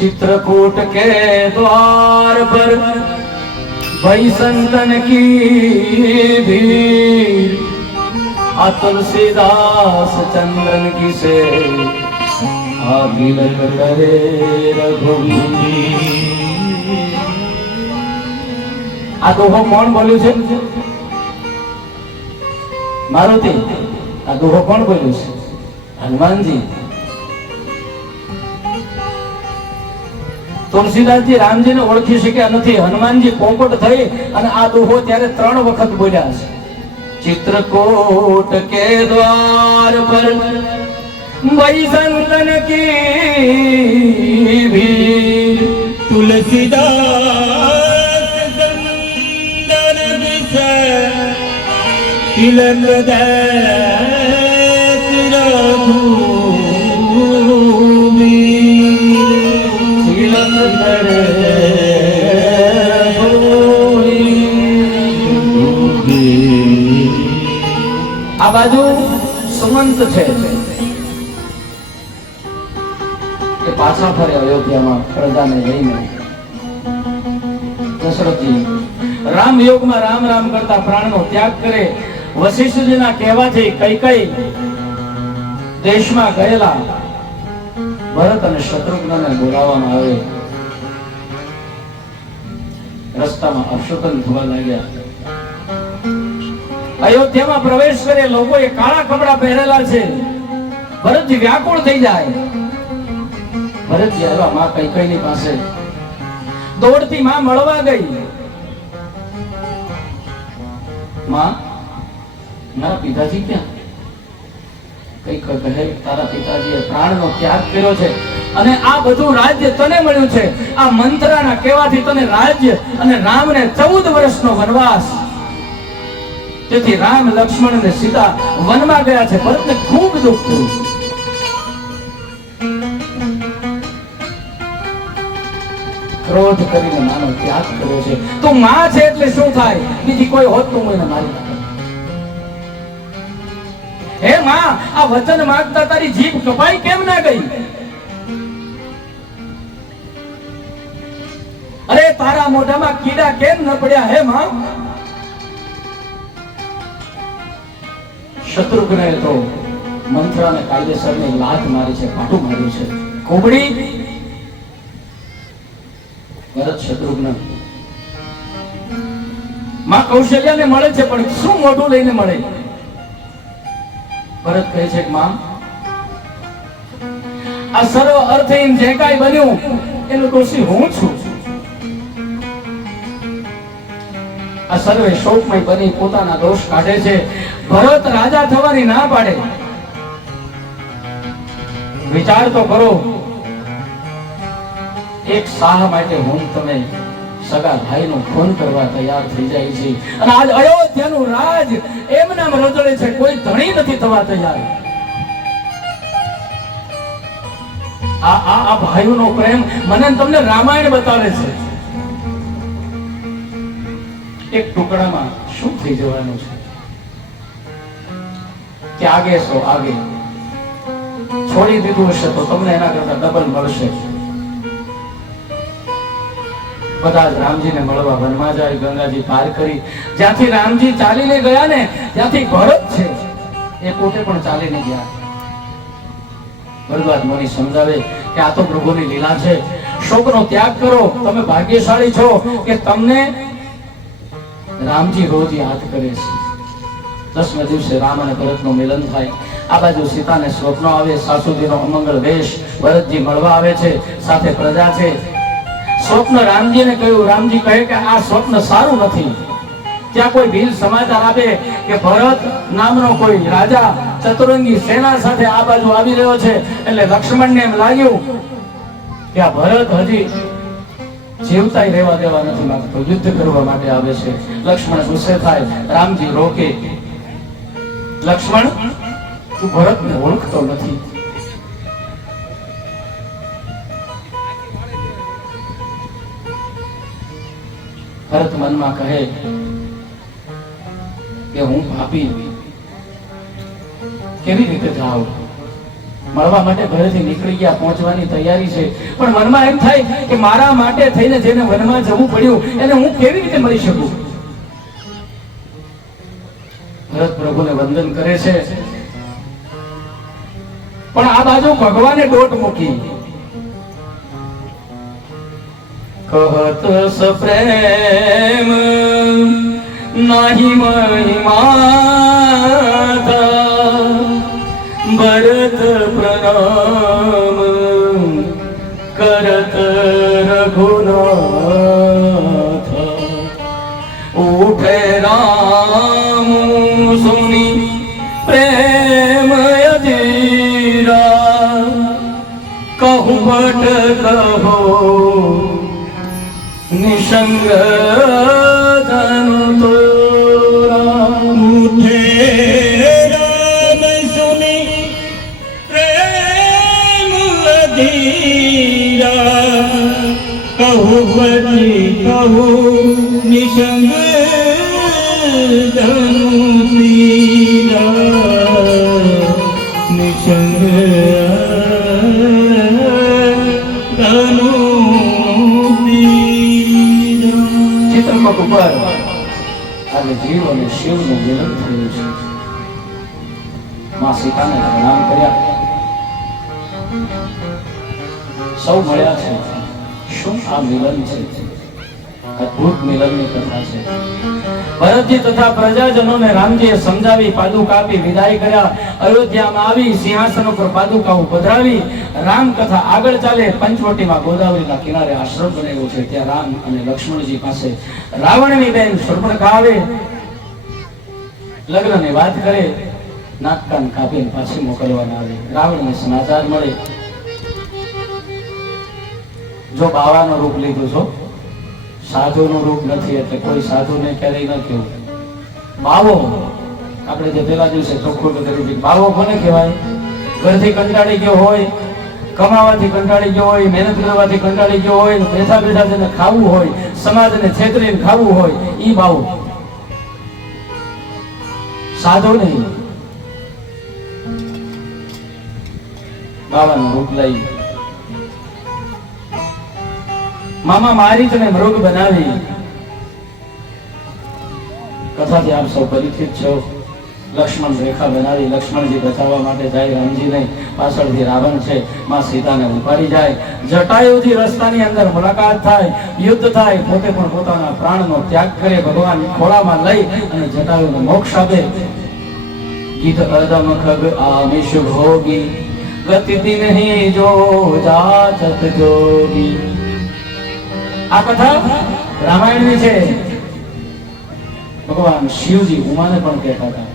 चित्रकूट के द्वार पर भई संतन की भीड़, आ तुलसीदास चंदन की से आबिल करे रघुवीर. આ દોહો કોણ બોલ્યું છે? મારુતિ. આ દોહો કોણ બોલ્યું છે? હનુમાનજી. તુલસીદાસજી રામજીને ઓળખી શક્યા નથી. હનુમાનજી પોપટ થઈ અને આ દોહો ત્યારે 3 વખત બોલ્યા છે. चित्रकूट के द्वार पर वही संतन की भीड़, तुलसीदास संदन विषय तिलक देत रघुवीर तिलक करे આ બાજુ સુમંત છે એ પાછા ફરે અયોધ્યામાં પ્રજાને લઈને. દશરથજી રામ યોગમાં રામ રામ કરતા પ્રાણનો ત્યાગ કરે. વશિષ્ઠજીના કહેવાથી કઈ દેશમાં ગયેલા ભરત અને શત્રુઘ્નને બોલાવવામાં આવે. રસ્તામાં અપશુકન થવા લાગ્યા. અયોધ્યામાં પ્રવેશ કરે. લોકોએ કાળા કપડા પહેરેલા છે. ભરતજી વ્યાકુળ થઈ જાય. ભરતજી આવ્યા માં કૈકેયીની પાસે. દોડતી માં મળવા ગઈ. માં, મારા પિતાજી ક્યાં? કઈ કહે તારા પિતાજીએ પ્રાણનો ત્યાગ કર્યો છે અને આ બધું રાજ્ય તને મળ્યું છે. આ મંત્રાના કહેવાથી તને રાજ્ય અને રામને 14 વર્ષનો વનવાસ. તેથી રામ, લક્ષ્મણ અને સીતા વનમાં ગયા છે. ભરતને ખૂબ દુઃખ થયું. ક્રોધ કરીને માનો ત્યાગ કર્યો છે. તો માં છે એટલે શું થાય? બીજી કોઈ હોત તો મને મારી નાખે. હે માં, આ વચન માંગતા તારી જીભ કપાઈ કેમ ના ગઈ? અરે તારા મોઢામાં કીડા કેમ ન પડ્યા? હે માં. શત્રુઘ્નએ તો મંત્રાને કાયદેસરની લાત મારી છે, પાટું માર્યું છે. કોબડી ભરત શત્રુઘ્ન માં કૌશલ્યાને મળે છે, પણ શું મોઢું લઈને મળે? ભરત કહે છે કે માં, આ સર્વ અર્થહીન જે કાંઈ બન્યું એનો દોષી હું છું. આ સર્વે શોકમય બની પોતાના દોષ કાઢે છે. ભરત રાજા થવાની ના પાડે. વિચાર તો કરો. એક શાહ માટે હું તમે સગા ભાઈનું ખૂન કરવા તૈયાર થઈ જાય છે અને આજ અયોધ્યાનું રાજ એમનામ રજળે છે. કોઈ ધણી નથી થવા તૈયાર. આ ભાઈઓનો પ્રેમ મને તમને રામાયણ બતાવે છે. એક ટુકડામાં શું થઈ જવાનું છે? ત્યાગે સો આગે. છોડી દીધું હશે તો તમને એના કરતા ડબલ મળશે. બધા જ રામજીને મળવા વનમાં જાય. ગંગાજી પાર કરી જ્યાંથી રામજી ચાલીને ગયા ને ત્યાંથી ભરત છે એ પોતે પણ ચાલીને ગયા. ભરદ્વાજ મુનિ સમજાવે કે આ તો પ્રભુની લીલા છે. શોકનો ત્યાગ કરો. તમે ભાગ્યશાળી છો કે તમને રામજી રોજ યાદ કરે છે. 10મે દિવસે રામ અને ભરતનું મિલન થાય. આ બાજુ સીતાને સ્વપ્ન આવે. સાસુજીનો અમંગળ વેશ. ભરતજી મળવા આવે છે. સાથે પ્રજા છે. સ્વપ્ન રામજીને કહ્યું. રામજી કહે કે આ સ્વપ્ન સારું નથી. ત્યાં કોઈ ભીલ સમાચાર આપે કે ભરત નામનો કોઈ રાજા ચતુરંગી સેના સાથે આ બાજુ આવી રહ્યો છે. એટલે લક્ષ્મણને એમ લાગ્યું કે આ ભરત હજી જીવતાય રહેવા દેવા નથી માંગતો, યુદ્ધ કરવા માટે આવે છે. લક્ષ્મણ ગુસ્સે થાય. રામજી રોકે. લક્ષ્મણ, તું ભરતને ઓળખતો નથી. ભરત મનમાં કહે કે હું પાપી કેવી રીતે જાઉં? મળવા માટે ઘરેથી નીકળી ગયા, પહોંચવાની તૈયારી છે, પણ મનમાં એમ થાય કે મારા માટે થઈને જેને વનમાં જવું પડ્યું એને હું કેવી રીતે મળી શકું? ભરત પ્રભુને વંદન કરે છે, પણ આ બાજુ ભગવાને દોટ મૂકી. કહત સપ્રેમ નાહી મહિમાતા ભરત પ્રણામ કરત રઘુનાથ. ઉઠે રામ સુની પ્રેમ અધીરા કહું ભટ કહો નિસંગ ધન તોરા. ઉઠે બાહુ નિસંગ ધનુષીરા નિસંગ ધનુષીરા. ચિત્રકૂટ ઉપર આજે જીવ અને શિવનું મિલન થયું છે. માં સીતાને પ્રણામ કર્યા, સૌ મળ્યા છે. શું આ મિલન છે? અદ્ભુત મિલનની કથા છે. ભરતજી તથા પ્રજાજનોને રામજીએ સમજાવી, પાદુકા આપી વિદાય કર્યા. અયોધ્યામાં આવી સિંહાસન ઉપર પાદુકાઓ પધરાવી રામ કથા આગળ ચાલે. પંચવટીમાં ગોદાવરીના કિનારે આશ્રમ બનેલો છે. ત્યાં રામ અને લક્ષ્મણજી પાસે રાવણની બેન શૂર્પણખા આવે, લગ્નની વાત કરે, નાક કાન કાપીને પાછી મોકલવાના આવે. રાવણને સમાચાર મળે, જો બાવાનું રૂપ લીધું છો, સાધુનું રૂપ નથી, એટલે કોઈ સાધુને ક્યારેય ન કહેવું. બાવો, આપણે જે પેલા દિવસે ચોખ્ખું કર્યું, બાવો કોને કહેવાય? ઘરથી કંટાળી ગયો હોય, કમાવાથી કંટાળી ગયો હોય, મહેનત કરવાથી કંટાળી ગયો હોય, બેઠા બેઠા જેને ખાવું હોય, સમાજને છેતરીને ખાવું હોય, ઈ બાવો. સાધુ નહીં. બાવાનું રૂપ લઈ મામા મારીચને મૃગ બનાવી. કથાથી આપ સૌ પરિચિત છો. લક્ષ્મણ રેખા બનાવી, લક્ષ્મણજી બચાવવા માટે જાય, રામજીને પાછળથી રાવણ છે, માં સીતાને ઉપાડી જાય. જટાયુજી રસ્તાની અંદર મુલાકાત થાય, યુદ્ધ થાય, પોતે પણ પોતાના પ્રાણનો ત્યાગ કરે, ભગવાન ખોળામાં લઈ અને જટાયુને મોક્ષ આપે. ગીત અદમ ખગ આમિષ ભોગી, ગતિ નહીં જો જાચત જોગી. આ કથા રામાયણની છે. ભગવાન શિવજી ઉમાને પણ કહેતા હતા,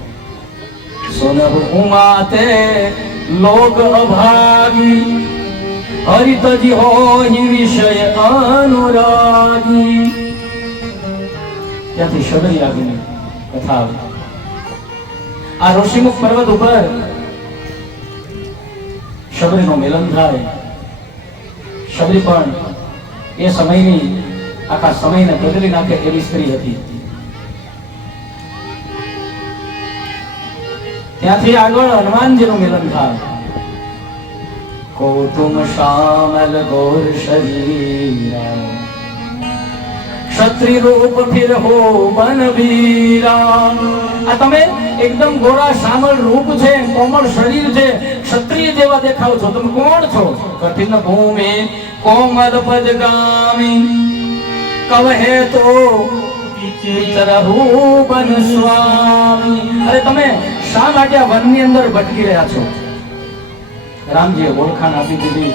સોનબ ઉમા તે લોક અભાગી, હરિતજી હોય વિષય અનુરાગી. ત્યાંથી શબરી આગની કથા આવી. આ ઋષિમુખ પર્વત ઉપર શબરીનું મિલન થાય. શબરી પણ એ સમયની આખા સમયને બદલી નાખે એવી સ્ત્રી હતી. ત્યાંથી આગળ હનુમાનજીનું મિલન થાય. કો તુમ શ્યામલ ગોર શરીરા, ક્ષત્રિય રૂપ ફિર હો બનવીરા. આ તમે એકદમ ગોરા શ્યામળ રૂપ છે, કોમળ શરીર છે, ક્ષત્રિય જેવા દેખાવ છો. તમે કોણ છો? કઠિન ભૂમિ કોમલ પદગામી, કવહે તો ચરહુ બન સ્વામી. અરે તમે શા માટે આ વનની અંદર ભટકી રહ્યા છો? રામજીએ ઓળખાણ આપી દીધી,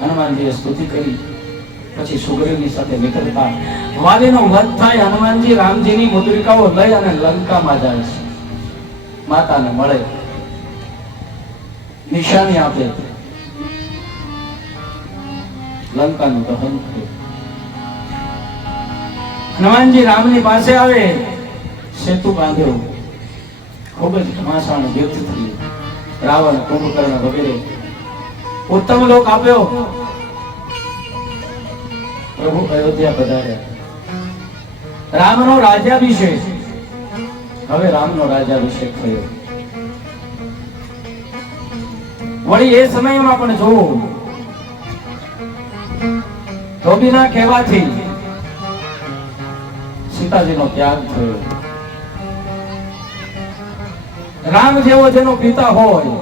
હનુમાનજીએ સ્તુતિ કરી. પછી સુગ્રીવની સાથે મિત્રતા, વાલીનો વધ થાય. હનુમાનજી રામજીની મુદ્રિકાઓ લઈ અને લંકામાં જાય છે. માતાને મળે, નિશાની આપે, લંકાનું દહન કરે. હનુમાનજી રામની પાસે આવે, સેતુ બાંધ્યો, ખૂબ જ ઘમાસાણ યુદ્ધ થયું. રાવણ, કુંભકર્ણ વગેરે ઉત્તમ લોક આપ્યો. પ્રભુ અયોધ્યા પધાર્યા. રામનો રાજ્યાભિષેક. હવે રામનો રાજ્યાભિષેક થયો. વળી એ સમયમાં પણ જોવો, ધોબીના કહેવાથી સીતાજીનો ત્યાગ થયો. રામ જેવો જેનો પિતા હોય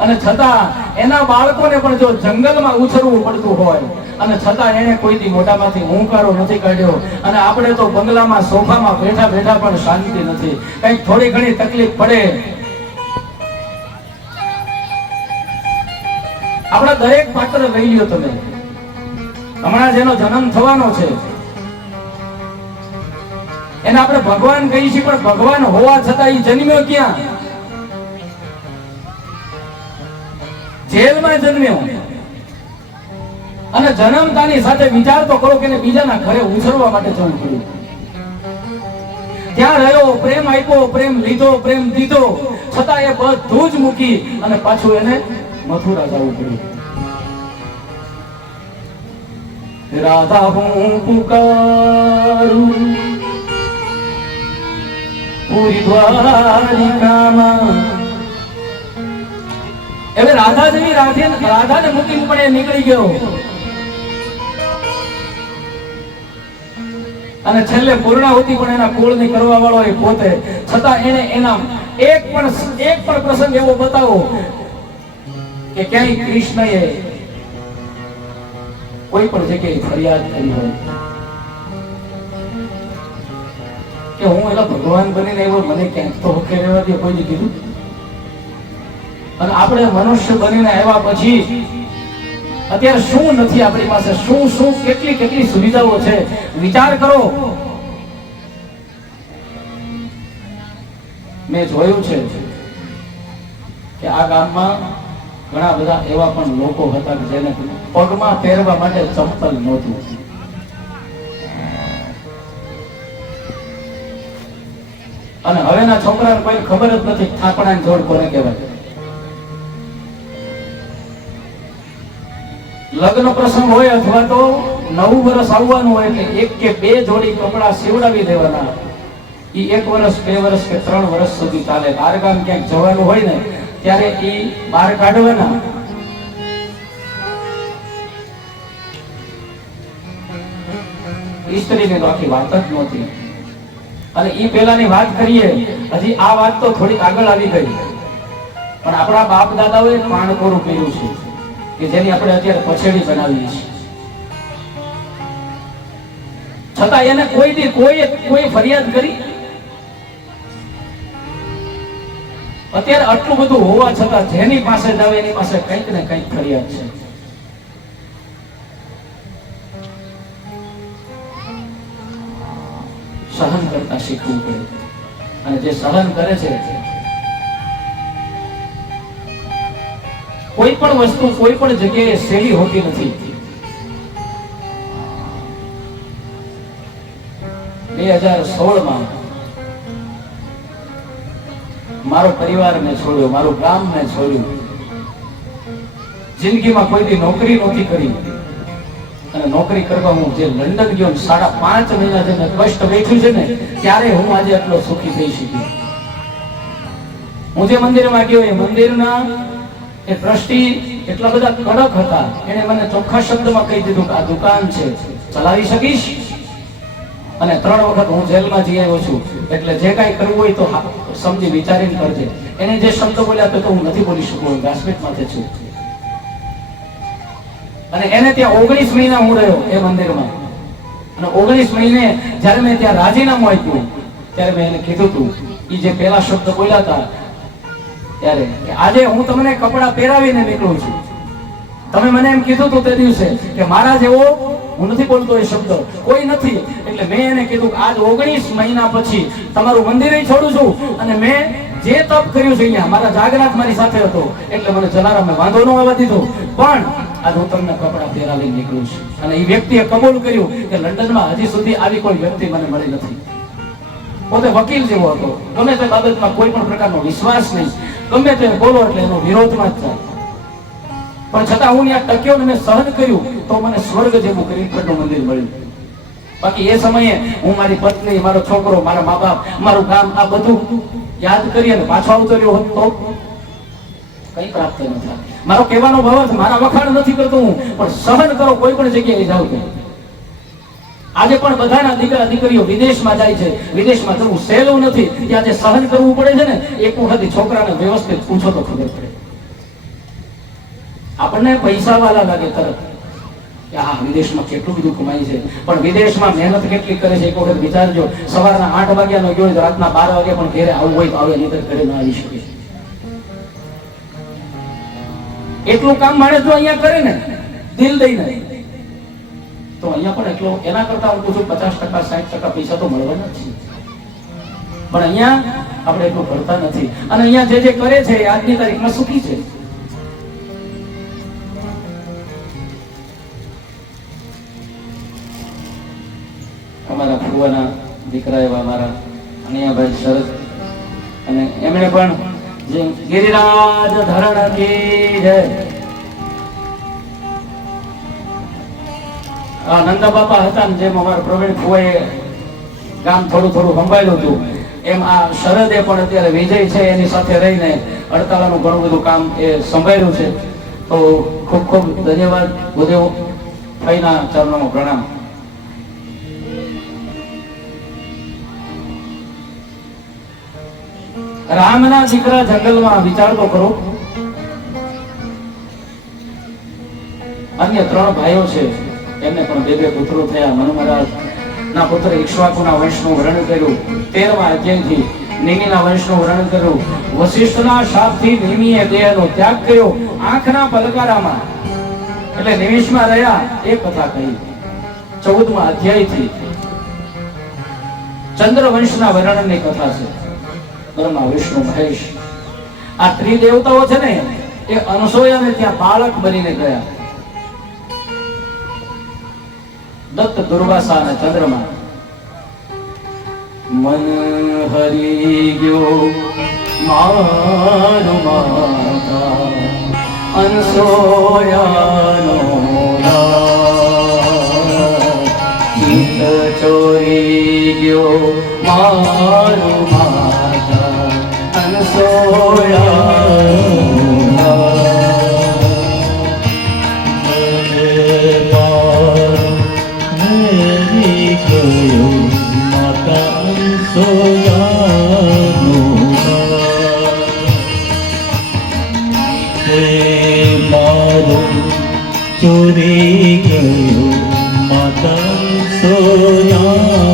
અને છતાં એના બાળકોને પણ જો જંગલમાં ઉછરવું પડતું હોય અને છતાં એને કોઈથી મોઢામાંથી હુંકારો નથી કાઢ્યો, અને આપણે તો બંગલામાં સોફામાં બેઠા બેઠા પણ શાંતિ નથી. કંઈક થોડી ઘણી તકલીફ પડે, આપણા દરેક પાત્ર લઈ લ્યો તમે. હમણાં જેનો જન્મ થવાનો છે એને આપણે ભગવાન કહીએ છીએ, પણ ભગવાન હોવા છતાં એ જન્મ્યો ક્યાં? જેલમાં જન્મ્યો. અને જન્મતાની સાથે વિચાર તો કરો કે બીજાના ઘરે ઉછરવા માટે જવું પડ્યું. ત્યાં રહ્યો, પ્રેમ આપ્યો, પ્રેમ લીધો, પ્રેમ દીધો, છતાં એ બધું જ મૂકી અને પાછું એને મથુરા જવું પડ્યું. રાધા હું પુકારું પૂરી દ્વારિકામાં. હવે રાધા જેવી રાધાને મૂકીને પણ એ નીકળી ગયો અને છેલ્લે પૂર્ણાહુતિ પણ એના કુળની કરવા વાળો એ પોતે. છતાં એને એના એક પણ પ્રસંગ એવો બતાવો કે ક્યાંય કૃષ્ણએ કોઈ પણ જગ્યાએ ફરિયાદ કરી હોય કે હું એલા ભગવાન બનીને એવો મને ક્યાંક તો હકે રહેવા દે, કોઈ કીધું? અને આપણે મનુષ્ય બનીને આવ્યા પછી અત્યારે શું નથી આપણી પાસે, શું કેટલી સુવિધાઓ છે. વિચાર કરો. મેં જોયું છે કે આ ગામમાં ઘણા બધા એવા પણ લોકો હતા કે જેને પગમાં પહેરવા માટે ચંપલ નહોતું. અને હવેના છોકરાને કોઈ ખબર જ નથી ઠાકણાની જોડ કોને કહેવાય. લગ્ન પ્રસંગ હોય અથવા તો નવું વર્ષ આવવાનું હોય એટલે એક કે બે જોડી કપડા સીવડાવી દેવાના. ઈ 1 વર્ષ 2 વર્ષ કે 3 વર્ષ સુધી ચાલે. બહાર ગામ ક્યાંક જવાનું હોય ને ત્યારે ઈ બહાર કાઢવાના. સ્ત્રીની આખી વાત જ નહોતી. અને ઈ પેલાની વાત કરીએ, હજી આ વાત તો થોડી આગળ આવી ગઈ, પણ આપણા બાપ દાદાઓએ પાણકોરું કર્યું છે કે જેની આપણે અત્યારે પછેડી બનાવીએ છીએ. છતાં એને કોઈ ફરિયાદ કરી? અત્યારે આટલું બધું હોવા છતાં જેની પાસે જાવ એની પાસે કંઈક ને કંઈક ફરિયાદ છે. સહન કરતા શીખવું પડે. અને જે સહન કરે છે, કોઈ પણ વસ્તુ કોઈ પણ જગ્યાએ સહેલી હોતી નથી. 2016 મારો પરિવાર મેં છોડ્યો, મારું ગામ મેં છોડ્યું. જિંદગીમાં કોઈથી નોકરી નહોતી કરી અને નોકરી કરવા હું જે લંડન ગયો 5.5 મહિના જે મેં કષ્ટ વેઠ્યું છે ને, ત્યારે હું આજે આટલો સુખી થઈ શક્યો. હું જે મંદિરમાં ગયો એ મંદિરના એ ટ્રસ્ટી એટલા બધા કડક હતા, એને મને ચોખ્ખા શબ્દમાં કહી દીધું કે આ દુકાન છે, ચલાવી શકીશ? અને 3 વખત હું જેલમાં જઈ આવ્યો છું, એટલે જે કાંઈ કરવું હોય તો સમજી વિચારીને કરજે. એને જે શબ્દ બોલ્યા તો હું નથી બોલી શકું, રાજપીઠમાંથી છું. અને એને ત્યાં 19 મહિના હું રહ્યો એ મંદિરમાં. અને 19 મહિને જ્યારે મેં ત્યાં રાજીનામું આપ્યું ત્યારે મેં એને કીધું હતું, એ જે પહેલા શબ્દ બોલ્યા હતા ત્યારે, કે આજે હું તમને કપડાં પહેરાવીને નીકળું છું. તમે મને એમ કીધું હતું તે દિવસે કે મારા જેવો, હું નથી બોલતો એ શબ્દ, કોઈ નથી. એટલે મેં એને કીધું આજ 19 મહિના પછી તમારું મંદિર છોડું છું. અને મેં જે તપ કર્યું છે અહીંયા, મારા જાગનાથ મારી સાથે હતો એટલે મને જલારામે વાંધો ન આવવા દીધો, પણ આજ હું તમને કપડાં પહેરાવીને નીકળું છું. અને એ વ્યક્તિએ કબૂલ કર્યું કે લંડનમાં હજી સુધી આવી કોઈ વ્યક્તિ મને મળી નથી. પોતે વકીલ જેવો હતો, ગમે તે બાબતમાં કોઈ પણ પ્રકારનો વિશ્વાસ નહીં, ગમે તે બોલો એટલે એનો વિરોધમાં જ થાય. પણ છતાં હું ત્યાં ટક્યો ને મેં સહન કર્યું તો મને સ્વર્ગ જેવું શ્રીફળનું મંદિર મળ્યું. બાકી એ સમયે હું મારી પત્ની, મારો છોકરો, મારા મા બાપ, મારું ગામ આ બધું યાદ કરી અને પાછો આવતો રહ્યો હોત તો કઈ પ્રાપ્ત ન થાય. મારો કહેવાનો ભાવ મારા વખાણ નથી કરતો હું, પણ સહન કરો કોઈ પણ જગ્યાએ જાવ તો. આજે પણ બધાના દીકરા દીકરીઓ વિદેશમાં જાય છે. વિદેશમાં જવું સહેલું નથી, ત્યાં જે સહન કરવું પડે છે ને, એક વખત છોકરાને વ્યવસ્થિત પૂછો તો ખબર પડે. આપણને પૈસા વાળા લાગે તરત કે હા વિદેશમાં કેટલું બધું કમાય છે, પણ વિદેશમાં મહેનત કેટલી કરે છે એક વખત વિચારજો. સવારના 8 વાગ્યાનો ગયો તો રાતના 12 વાગે પણ ઘરે આવવું હોય તો આવે, નહીં ઘરે ન આવી શકે. એટલું કામ માણસ જો અહીંયા કરે ને દિલ દઈને, તો અહીંયા પણ એટલો, એના કરતા હું પૂછું 50% 60% પૈસા તો મળવાના જ છે. પણ અહીંયા આપણે એટલું કરતા નથી. અને અહીંયા જે કરે છે આજની તારીખમાં સુખી છે. અમારા ફુવાના દીકરા એવા મારા અનિયાભાઈ શરદ, અને એમણે પણ જે ગિરિરાજ ધરણ કી જય. નંદા બાપા હતા ને જેમ અમારા પ્રવીણ ફુવાએ ગામ થોડું થોડું સંભાળ્યું હતું એમ આ શરદે પણ અત્યારે વિજય છે એની સાથે રહીને અડતાલાનું ઘણું બધું કામ એ સંભાળ્યું છે. તો ખૂબ ખૂબ ધન્યવાદ. ગુરુદેવ ફઈના ચરણોમાં પ્રણામ. રામના દીકરા જંગલમાં વિચાર તો કરો. અન્ય 3 ભાઈઓ છે એમને પણ 2 પુત્રો થયા. મનુ મહારાજ ના પુત્ર ઇક્ષ્વાકુના વંશનું વર્ણન કર્યું 13મા અધ્યાયથી. નિમિના વંશનું વર્ણન કર્યું. વશિષ્ઠના શાપથી નિમિએ દેહનો ત્યાગ કર્યો આંખના પલકારામાં, એટલે નિમિષમાં રહ્યા એ કથા કહી. 14મા અધ્યાયથી ચંદ્રવંશના વર્ણનની કથા છે. બ્રહ્મા વિષ્ણુ મહેશ આ ત્રિદેવતાઓ છે ને એ અનસૂયાને ત્યાં બાળક બનીને ગયા. દત્ત, દુર્વાસા અને ચંદ્રમા. મન હરી ગયો મારો માતા અનસૂયાનો ચિત્ત ચોરી ગયો મારો માતા અનસૂયાનો. ચોરી ગયો માતા સોયાનો.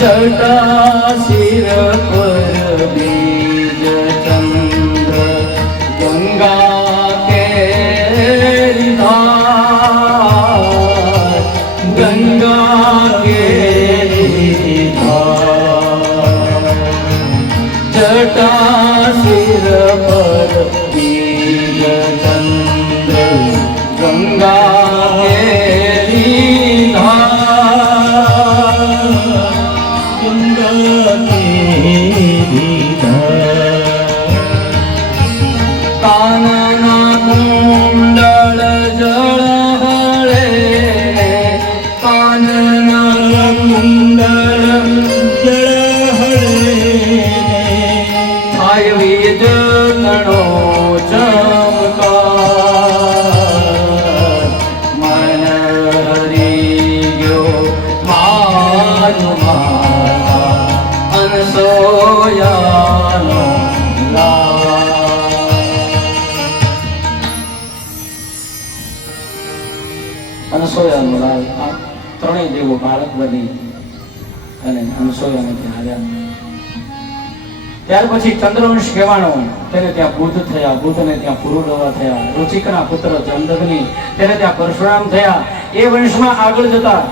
જટા શિર પર બીજ ચંદ્ર ગંગા કેરી ધાર, ગંગા કેરી ધાર. જટા શિર પર બીજ ચંદ્ર ગંગા કેરી ધાર. કાનના કુંડળ જળ હળે, કાનના કુંડળ જળ હળે. આયવી જતણો ચમકાર, મન હરી ગયો મારો માતા અનસૂયાનો લાલ. અનસૂયાનો લાલ. આ 3 દેવો બાળક બની અને અનસૂયાને ત્યાં આવ્યા. ત્યાર પછી ચંદ્રવંશ કહેવાનો, તેને ત્યાં બુદ્ધ થયા, બુદ્ધને ત્યાં પુરુરવા થયા. રુચિકના પુત્ર જમદગ્નિ, તેને ત્યાં પરશુરામ થયા. એ વંશમાં આગળ જતા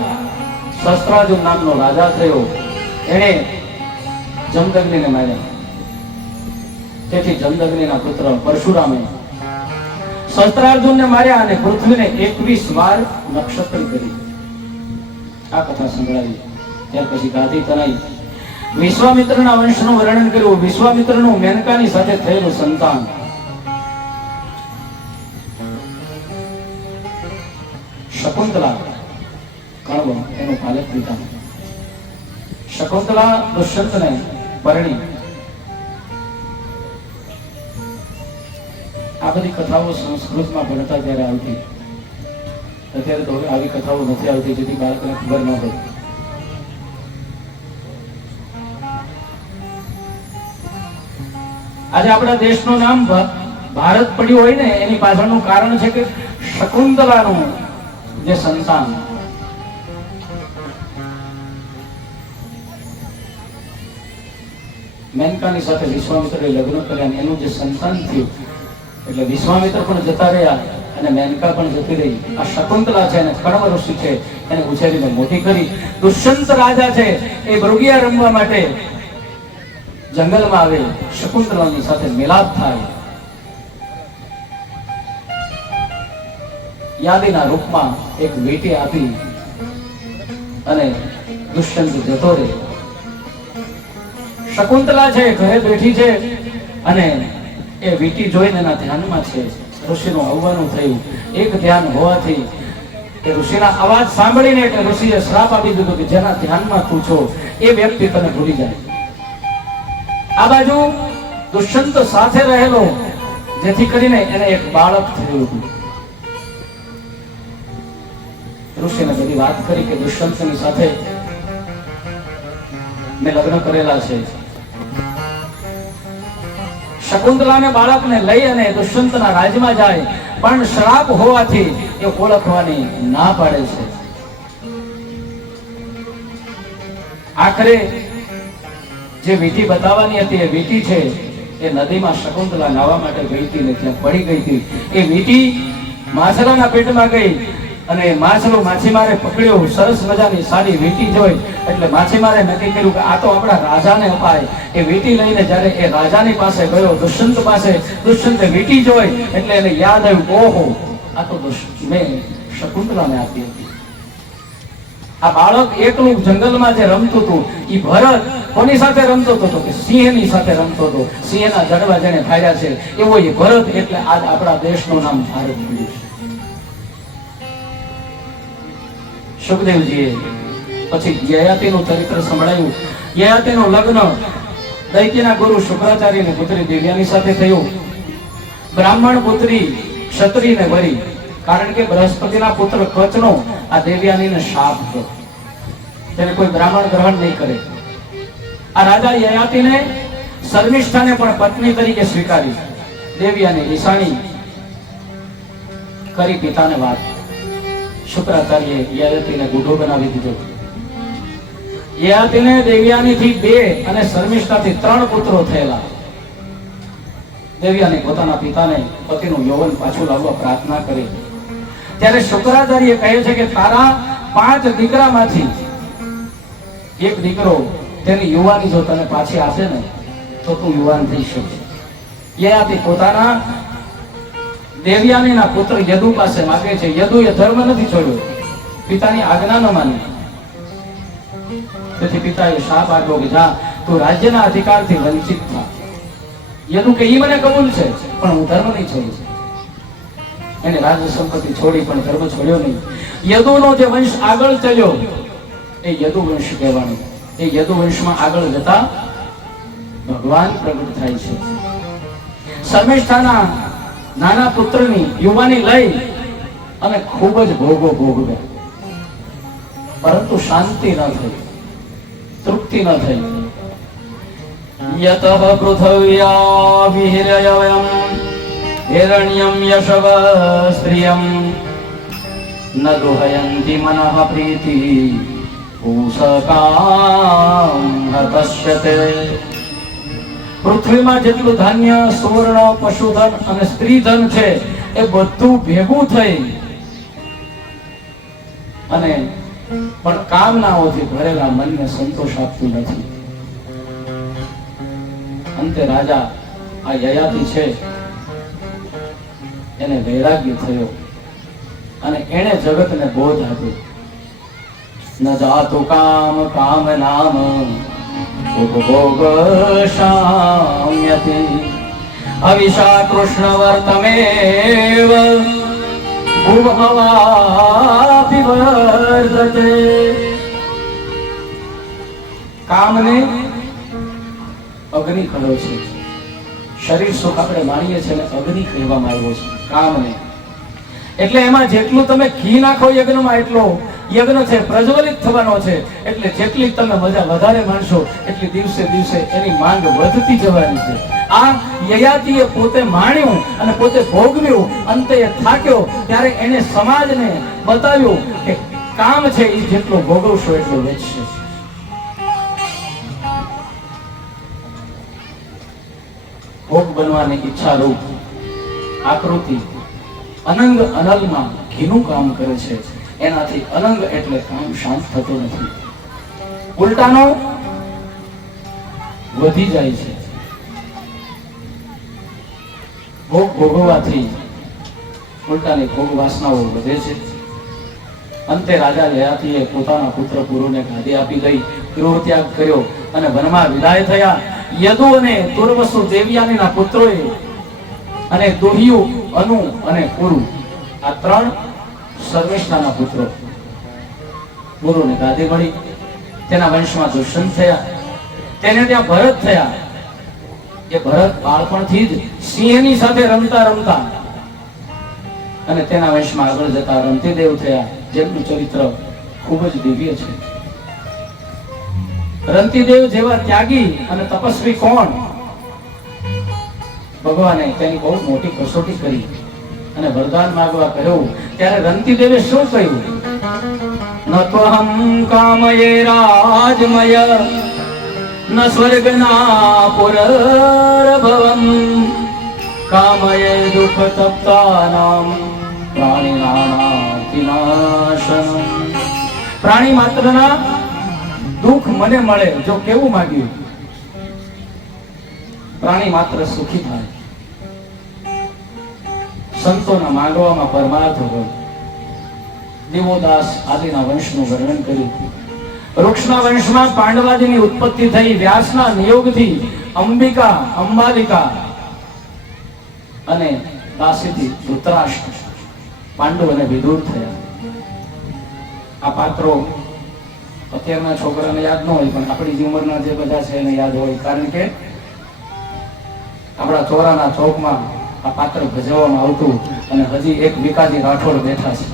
શસ્ત્રાર્જુન નામનો રાજા થયો. એણે જમદગ્નિને માર્યા. તેથી જમદગ્નિના પુત્ર પરશુરામે શસ્ત્રાર્જુનને માર્યા અને પૃથ્વીને 21 વાર નક્ષત્ર કરી. આ કથા સંભળાવી. ત્યાર પછી ગાદી તનાઈ. વિશ્વામિત્રના વંશનું વર્ણન કર્યું. વિશ્વામિત્રનું મેનકાની સાથે થયેલું સંતાન. શકુંતલા કણવ એનું પાલક પિતા. શકુંતલા દુષ્યંતને પરણી. આ બધી કથાઓ સંસ્કૃતમાં ભણતા ત્યારે આવતી. અત્યારે તો આવી કથાઓ નથી આવતી, જેથી બાળકોને ખબર ન હોય. આજે આપણા દેશનું નામ ભારત પડ્યું હોય ને, એની પાછળનું કારણ છે કે શકુંતલાનું જે સંતાન મેનકાની સાથે વિશ્વામિત્રએ લગ્ન કર્યા એનું જે સંતાન થયું એટલે વિશ્વામિત્ર પણ જતા રહ્યા અને મેનકા પણ જતી રહી. આ શકુંતલા છે અને કણવ ઋષિ છે એને ઉછેરીને મોટી કરી. દુષ્યંત રાજા છે એ મૃગિયા રમવા માટે જંગલમાં આવે. શકુંતલાની સાથે મિલાપ થાય. યાદીના રૂપમાં એક વીંટી આપી અને દુષ્યંત જતો રહે. શકુંતલા છે ઘરે બેઠી છે અને એ વીંટી જોઈને એના ધ્યાનમાં છે. ઋષિનું આવવાનું થયું. એક ધ્યાન હોવાથી એ ઋષિના અવાજ સાંભળીને એટલે ઋષિએ શ્રાપ આપી દીધો કે જેના ધ્યાનમાં તું છો એ વ્યક્તિ તને ભૂલી જાય. આ બાજુ દુષ્યંત સાથે રહેલો જેથી કરીને એને એક બાળક થયું હતું. ઋષિને બધી વાત કરી કે દુષ્યંતની સાથે મેં લગ્ન કરેલા છે. શકુંતલાને બાળકને લઈ અને દુષ્યંતના રાજ્યમાં જાય પણ શ્રાપ હોવાથી એ ઓળખવાની ના પાડે છે. આખરે જે વીંટી બતાવવાની હતી એ વીંટી છે એ નદીમાં શકુંતલા નાહવા માટે ગઈ હતી ને ત્યાં પડી ગઈ હતી. એ વીંટી માછલાના પેટમાં ગઈ અને માછલો માછીમારે પકડ્યો. સરસ મજાની સારી વીંટી જોઈ એટલે માછીમારે નક્કી કર્યું કે આ તો આપણા રાજાને અપાય. એ વીંટી લઈને જ્યારે એ રાજાની પાસે ગયો દુષ્યંત પાસે, દુષ્યંતે વીંટી જોઈ એટલે એને યાદ આવ્યું ઓહો આ તો મેં શકુંતલાને આપી હતી. આ બાળક એકલું જંગલમાં જે રમતું હતું એ ભરત કોની સાથે રમતો હતો કે સિંહની સાથે રમતો હતો. સિંહના જડવા જેને ફાડ્યા છે એવો એ ભરત એટલે આજ આપણા દેશનું નામ ભારત પડ્યું છે. સુખદેવજીએ પછી યયાતિનું ચરિત્ર સંભળાયું. યયાતિનું લગ્ન દૈત્યના ગુરુ શુક્રાચાર્યની પુત્રી દેવ્યાની સાથે થયું. બ્રાહ્મણ પુત્રી ક્ષત્રિયને વરી કારણ કે બૃહસ્પતિના પુત્ર કચનો આ દેવ્યાનીને શાપ હતો. તેને કોઈ બ્રાહ્મણ ગ્રહણ નહીં કરે. આ રાજા યયાતિને શર્મિષ્ઠાને પણ પત્ની તરીકે સ્વીકારી. દેવ્યાની ઈશાણી કરી પિતાને વાત. શુક્રાચાર્યએ યયાતિને ગુઢો બનાવી દીધો. યયાતિને દેવ્યાનીથી 2 અને શર્મિષ્ઠાથી 3 પુત્રો થયેલા. દેવ્યાની પોતાના પિતાને પતિનું યૌવન પાછું લાવવા પ્રાર્થના કરી. ત્યારે શુક્રાચાર્ય કહે છે કે તારા 5 દીકરામાંથી એક દીકરો તેની યુવાની જો તને પાછી આપે ને તો તું યુવાન થઈ શકશે. યયાતિ પોતાના દેવ્યાનીના પુત્ર યદુ પાસે માંગે છે. યદુએ ધર્મ નથી છોડ્યો, પિતાની આજ્ઞા ન માની. તેથી પિતાએ શાપ આપ્યો કે જા તું રાજ્યના અધિકારથી વંચિત થા. યદુ કે ઈ મને કબૂલ છે પણ હું ધર્મ નહીં છોડું. એને રાજ સંપત્તિ છોડી પણ ધર્મ છોડ્યો નહીં. યદુનો જે વંશ આગળ ચાલ્યો એ યદુ વંશ કહેવાનો. એ યદુ વંશમાં આગળ જતા ભગવાન પ્રગટ થાય છે. શર્મિષ્ઠાના નાના પુત્રની યુવાની લઈ અને ખૂબ જ ભોગો ભોગવ્યા પરંતુ શાંતિ ન થઈ, તૃપ્તિ ન થઈ. યતઃ પૃથવ્યા વિહિરયવયમ હિરણ્યમ યશવ સ્ત્રિયમ ન દુહયંતિ મનઃ પ્રીતિ પૂષકામ હતશ્યતે. પૃથ્વીમાં જેટલું ધાન્ય, સુવર્ણ, પશુધન અને સ્ત્રીધન છે એ બધું ભેગું થઈ અને પણ કામનાઓથી ભરેલા મનને સંતોષ આપતું નથી. અંતે રાજા આ યયાતિ છે એને વૈરાગ્ય થયો અને એણે જગતને બોધ આપ્યો. ન જાતુ કામ કામ નામ ઉપભોગ શામ્યતિ અવિશા કૃષ્ણ વર્તમેવ ભુવહવાપી વર્ધતે. કામને અગ્નિ કહ્યો છે. શરીર સુખ આપણે માણીએ છીએ અગ્નિ કહેવામાં આવ્યો છે કામને. એટલે એમાં જેટલું તમે ઘી નાખો યજ્ઞમાં એટલો યજ્ઞ છે પ્રજ્વલિત થવાનો છે, એટલે જેટલી તમે મજા વધારે માણશો એટલી દિવસે દિવસે એની માંગ વધતી જવાની છે. આ યયાતિએ પોતે માણ્યું અને પોતે ભોગવ્યું, અંતે એ થાક્યો ત્યારે એને સમાજને બતાવ્યું કે કામ છે એ જેટલો ભોગવશો એટલો વધશે. ભોગ બનવાની ઈચ્છા રૂપ આકૃતિ અનંગ અનલમાં ઘીનું કામ કરે છે. એનાથી અનંગ એટલે કામ શાંત થતું નથી, ઉલટાનો વધી જાય છે. ભોગ ભોગવવાથી ઉલટાની ભોગ વાસનાઓ વધે છે. અંતે રાજા યયાતિએ પોતાના પુત્ર પુરુને ગાદી આપી દઈ ગૃહ ત્યાગ કર્યો અને વનમાં વિદાય થયા. યદુ અને દુર્વસુ દેવયાનીના પુત્રોએ અને દોહિયુ અનુ અને પુરુ આ ત્રણ સર્વેષ્ઠાના પુત્રો. પુરુને ગાદી મળી, તેના વંશમાં દુષ્યંત થયા, તેને ત્યાં ભરત થયા. એ ભરત બાળપણથી જ સિંહની સાથે રમતા રમતા અને તેના વંશમાં આગળ જતા રંતિદેવ થયા, જેમનું ચરિત્ર ખૂબ જ દિવ્ય છે. રંતિદેવ જેવા ત્યાગી અને તપસ્વી કોણ? ભગવાને તેની બહુ મોટી કસોટી કરી અને વરદાન માંગવા કહ્યું ત્યારે રંતિદેવે શું કહ્યું? ન ત્વહમ કામયે રાજમય ન સ્વર્ગના પુરર્ભવમ કામયે દુઃખ તપ્તાનામ પ્રાણીનાનાતિનાશનમ. પ્રાણી માત્રના દુઃખ મને મળે જો કેવું માંગ્યું? પ્રાણી માત્ર સુખી થાય. સંતોના માંગવામાં પરમાર્થ હોય. દેવોદાસ આદિના વંશનું વર્ણન કર્યું. વૃક્ષના વંશમાં પાંડવાદીની ઉત્પત્તિ થઈ. વ્યાસના નિયોગથી અંબિકા અંબાલિકા અને દાસીથી ધૃતરાષ્ટ્ર પાંડુ અને વિદુર થયા. આ પાત્રો અત્યારના છોકરાને યાદ ન હોય, પણ આપણી જે ઉંમરના જે બધા છે એને યાદ હોય, કારણ કે આપણા ચોરાના ચોકમાં આ પાત્ર ભજવવામાં આવતું અને હજી એક વિકાજી રાઠોડ બેઠા છે.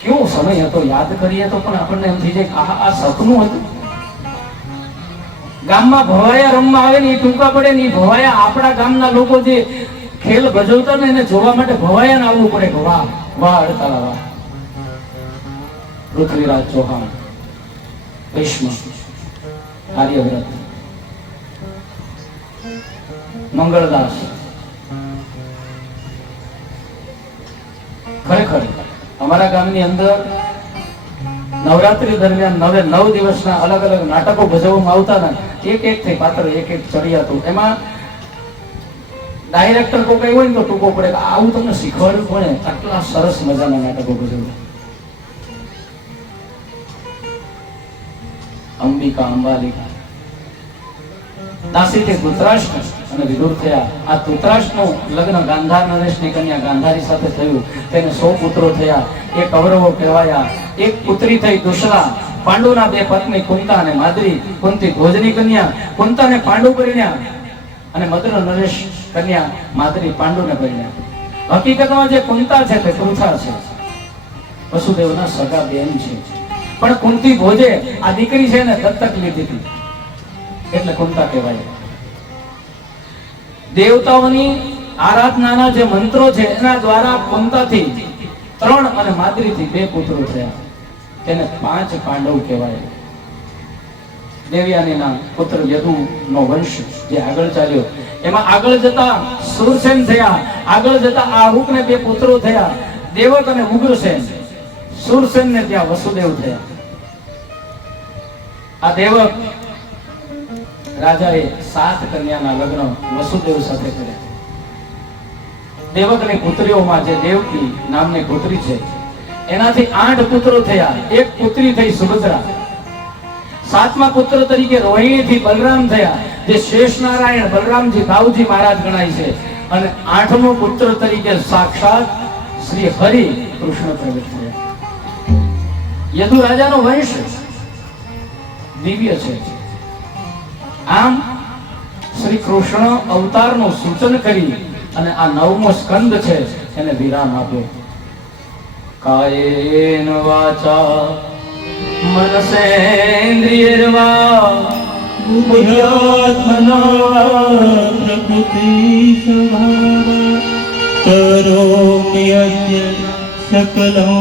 કેવો સમય હતો, યાદ કરીએ તો પણ આપણને એમ થઈ જાય કે આ સપનું હતું. ગામમાં ભવાયા રમવા આવે ને એ ટૂંકા પડે ને, એ ભવાયા આપણા ગામના લોકો જે ખેલ ભજવતા ને એને જોવા માટે ભવાયા ને આવવું પડે કે વાહ વાહ અડતાલા વાહ. પૃથ્વીરાજ ચૌહાણ, ભીષ્મ, આર્યવ્રત, મંગળદાસ, ખરેખર અમારા ગામની અંદર નવરાત્રી દરમિયાન 9 દિવસના અલગ અલગ નાટકો ભજવવામાં આવતા ને, એક એક થઈ પાત્ર એક એક ચડિયાતું. એમાં ડાયરેક્ટર કોઈ કઈ હોય ને તો ટૂંકો પડે કે આવું તમને શીખવાડવું પડે. આટલા સરસ મજાના નાટકો ભજવતા. અંબિકા અંબાલિકા, દાસીથી ધૃતરાષ્ટ્ર અને વિદુર થયા. આ ધૃતરાષ્ટ્રનું લગ્ન ગાંધાર નરેશની કન્યા ગાંધારી સાથે થયું. તેને 100 પુત્રો થયા. એક કૌરવો કહેવાયા. એક પુત્રી થઈ દુશલા. પાંડુના 2 પત્ની કુંતા અને માદ્રી. કુંતી ભોજની કન્યા, કુંતાને પાંડુ પરિણ્યા અને મદ્ર નરેશ કન્યા માદ્રી પાંડુને પરિણ્યા. હકીકતમાં જે કુંતા છે તે પૃથા છે, વસુદેવના સગા બેન છે. પણ કુંતી ભોજે આ દીકરી છે ને દત્તક લીધી હતી એટલે કુંતા કહેવાય. દેવતાઓની આરાધનાના જે મંત્રો છે એના દ્વારા કુંતાથી 3 અને માદ્રીથી 2 પુત્રો થયા. તેને 5 પાંડવ કહેવાય. દેવયાનીના પુત્ર યદુનો વંશ જે આગળ ચાલ્યો એમાં આગળ જતા સુરસેન થયા. આગળ જતા આહુકને 2 પુત્રો થયા, દેવક અને ઉગ્રસેન. સુરસેન ને ત્યાં વસુદેવ થયા. આ દેવક રાજાએ 7 કન્યાના લગ્ન વસુદેવ સાથે કર્યા. દેવકની પુત્રીઓમાં જે દેવકી નામની પુત્રી છે એનાથી 8 પુત્રો થયા. એક પુત્રી થઈ સુભદ્રા. 7મા પુત્ર તરીકે રોહિણીથી બલરામ થયા, જે શેષનારાયણ બલરામજી ભાવજી મહારાજ ગણાય છે. અને 8મો પુત્ર તરીકે સાક્ષાત શ્રી હરિ કૃષ્ણ પ્રગટ થયા. યદુ રાજાનો વંશ દિવ્ય છે. આમ શ્રી કૃષ્ણ અવતારનું સૂચન કરી અને આ 9મો સ્કંદ છે એને વિરામ આપ્યો. કાયેન વાચા મનસેન્દ્રિયર્વા बुद्ध्यात्मना प्रकृति स्वभाव करोमि अद्य सकलं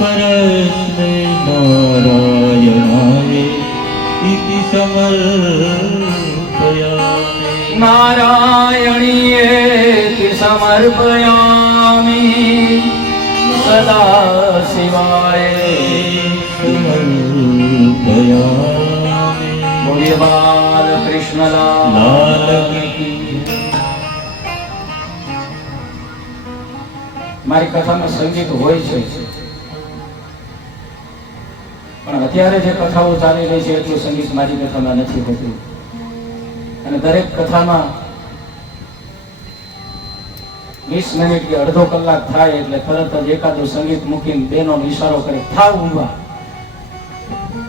परस्मै नारायणाय इति समर्पयामि. નારાયણીયેતિ સમર્પયામિ સદા શિવાય समर्पयामि. બોલીએ બાલ કૃષ્ણલાલ लाल की મારી કથામાં સંગીત હોય છે, પણ અત્યારે જે કથાઓ ચાલી રહી છે એટલું સંગીત મારી કથામાં નથી હોતું. અને દરેક કથામાં 20 મિનિટ કે અડધો કલાક થાય એટલે તરત જ એકાદું સંગીત મૂકીને બેનો ઈશારો કરે થાવ ઊભા.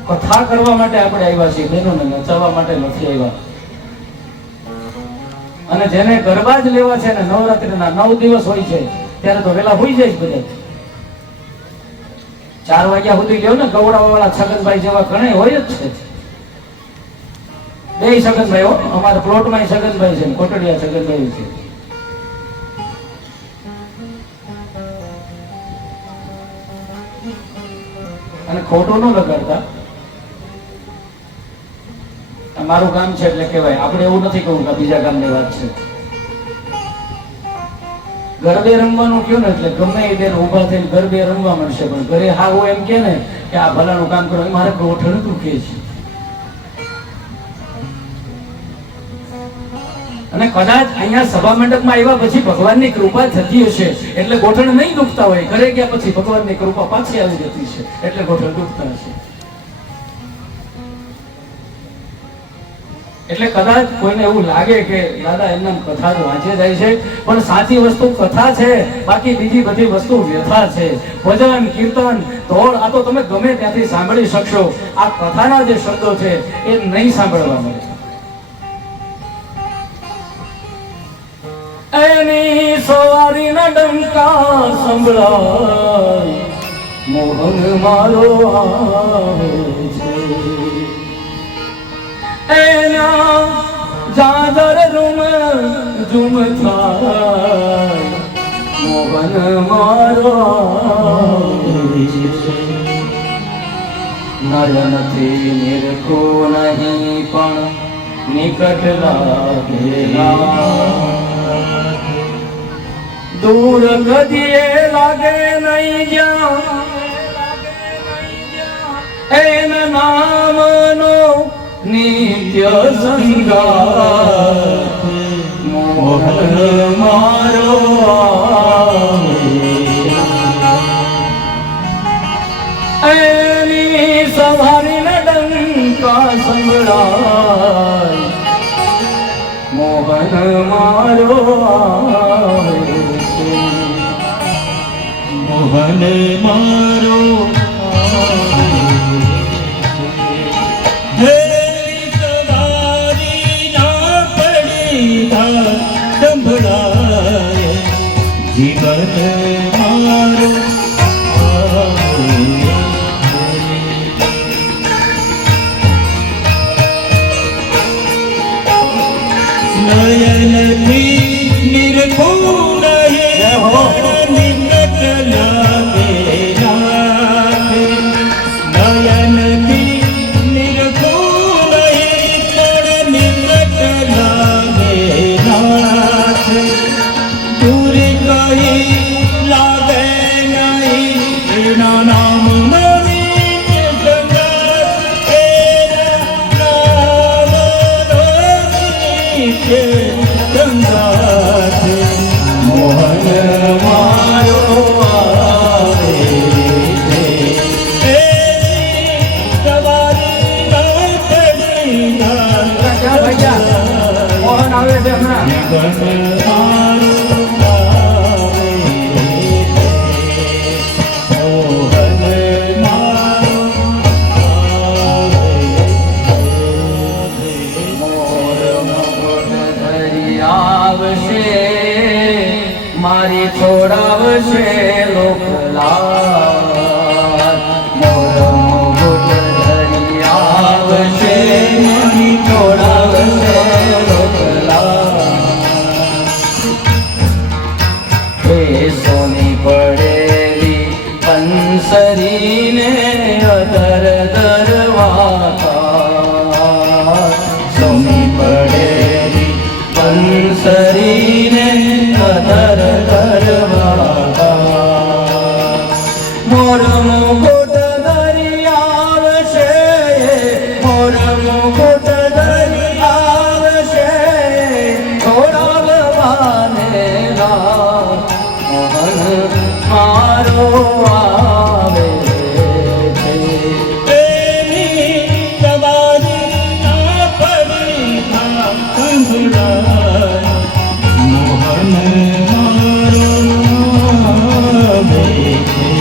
કથા કરવા માટે આપણે આવ્યા છીએ, બેનોને નચાવવા માટે નથી આવ્યા. અને જેને ગરબા જ લેવા છે ને નવરાત્રીના 9 દિવસ હોય છે ત્યારે તો વેલા હોઈ જાય બધા. 4 વાગ્યા સુધી લ્યો ને ગવડાવાળા છગનભાઈ જેવા ઘણા હોય જ છે. બે છગનભાઈ હો, અમારા પ્લોટમાં છગનભાઈ છે, કોટડિયા છગનભાઈ છે. અને ખોટું ન લગાડતા. મારું ગામ છે એટલે કહેવાય. આપણે એવું નથી કહું કે બીજા ગામની વાત છે. ગરબે રમવાનું કયો ને એટલે ગમે એ બેન ઊભા થઈને ગરબે રમવા મળશે, પણ ઘરે હા હું એમ કે ને કે આ ભલાનું કામ કરો મારે ગોઠણ દુખે છે. અને કદાચ અહીંયા સભા મંડપમાં આવ્યા પછી ભગવાનની કૃપા થતી હશે એટલે ગોઠણ નહીં દુખતા હોય. ઘરે ગયા પછી ભગવાનની કૃપા પાછી આવી જતી છે એટલે ગોઠણ દુખતા હશે. એટલે કદાચ કોઈને એવું લાગે કે દાદા એમના કથા તો વાંચે જાય છે, પણ સાચી વસ્તુ કથા છે, બાકી બીજી બધી વસ્તુ વ્યથા છે. ભજન કીર્તન ધોળ આ તો તમે ગમે ત્યાંથી સાંભળી શકશો. આ કથાના જે શબ્દો છે એ નહીં સાંભળવા મળે. એની સવારીના ડંકા સંભળાય મોહન મારો આવે છે. એના જાજર રૂમ ઝુમ થાય મોહન મારો આવે છે. નયનથી નિરખો નહીં પણ નિકટ લાગે, દૂર ગદીએ લાગે નહીં જ્યાં એના નામનો નિત્ય સંગાથ મોહન મારો આવે. એની સવારીને ડંકા સંભળાય મોહન મારો આવે. મોહન મારો સંભળાય જીવન મારો નયનથી નિરખો નહીં નિકટ લાગે નાથ. નયનથી નિરખો નહીં પણ નિકટ લાગે નાથ. દૂર કहीं લાગે નહીં એના નામ સંગાથ મોહન મારો આવે છે. મોહન આવે છે હમણાં. મોહન બંસરીને અધર દરવાતા સોની પડેલી બંસરીને અધર દરવાતા મોર મુકુટ ધરી આવશે મોર મુકુટ ધરી આવશે છોડાવવાને મોહન મારો આવે છે તેની સવારી ના પડી ના કંગળાય મોહન મારો આવે છે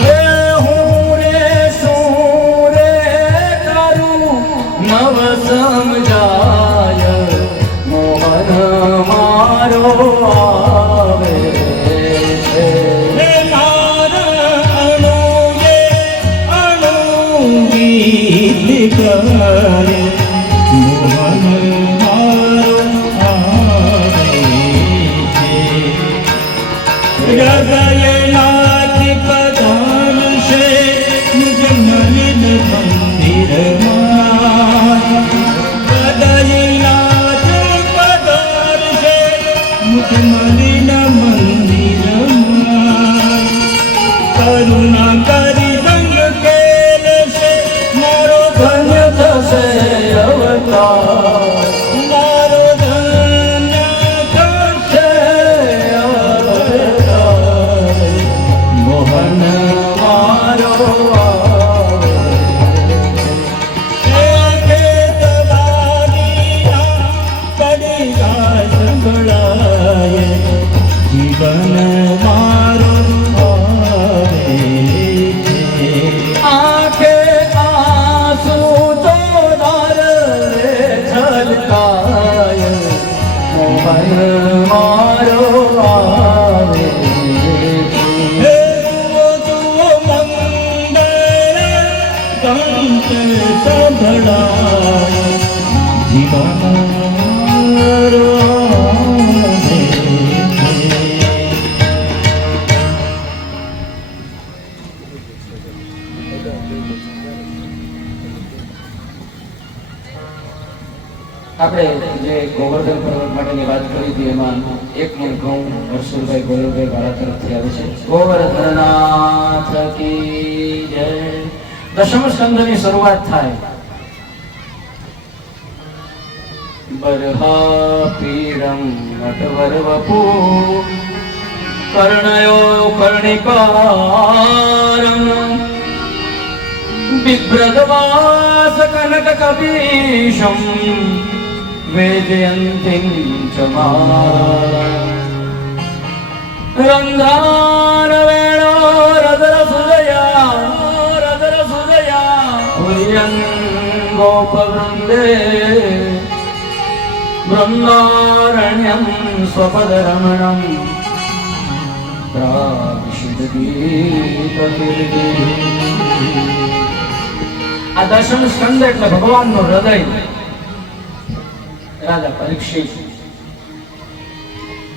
હે હું રે શું રે કરું નવ સમજાય મોહન મારો આવે છે હે મારા અણુએ અણુ ગીત કરે મોહન મારો આવે છે હૃદયનાથ પધારશે મુજ મલિન મંદિરમાં હૃદયનાથ પધારશે મુજ મલિન મંદિરમાં કરુણા કરી સંગ કેલશે મારો ધન્ય થશે અવતાર મારો ધન્ય થશે મોહન મારો આવે કે તમારી પડી ગાય સંભળાય જીવન મારો આવે છે આંખે આંસુ ચોદાર રે છલકાય મોહન મારો આવે હે જુઓ મંગળ કંઠ સંભળાય જીવન મારો આવે છે આપણે જે ગોવર્ધન પર્વત માટેની વાત કરી હતી એમાં એક મણ ઘઉં હર્ષુલભાઈ ગોરવભાઈ વાળા તરફથી આવે છે ગોવર્ધનનાથ કી જય દશમ સ્કંદની શરૂઆત થાય બરહા પીડમ નટવર વપુ કર્ણયો કર્ણિકારમ बिभ्रदवास कनक कपीशम वेदयन्तीं च रन्ध्रान वेणो रदर सुजया हुयं गोपवृन्दे बृन्दारण्यं स्वपदरमणं આ દશમ સ્કંદ એટલે ભગવાનનું હૃદય રાજા પરીક્ષિત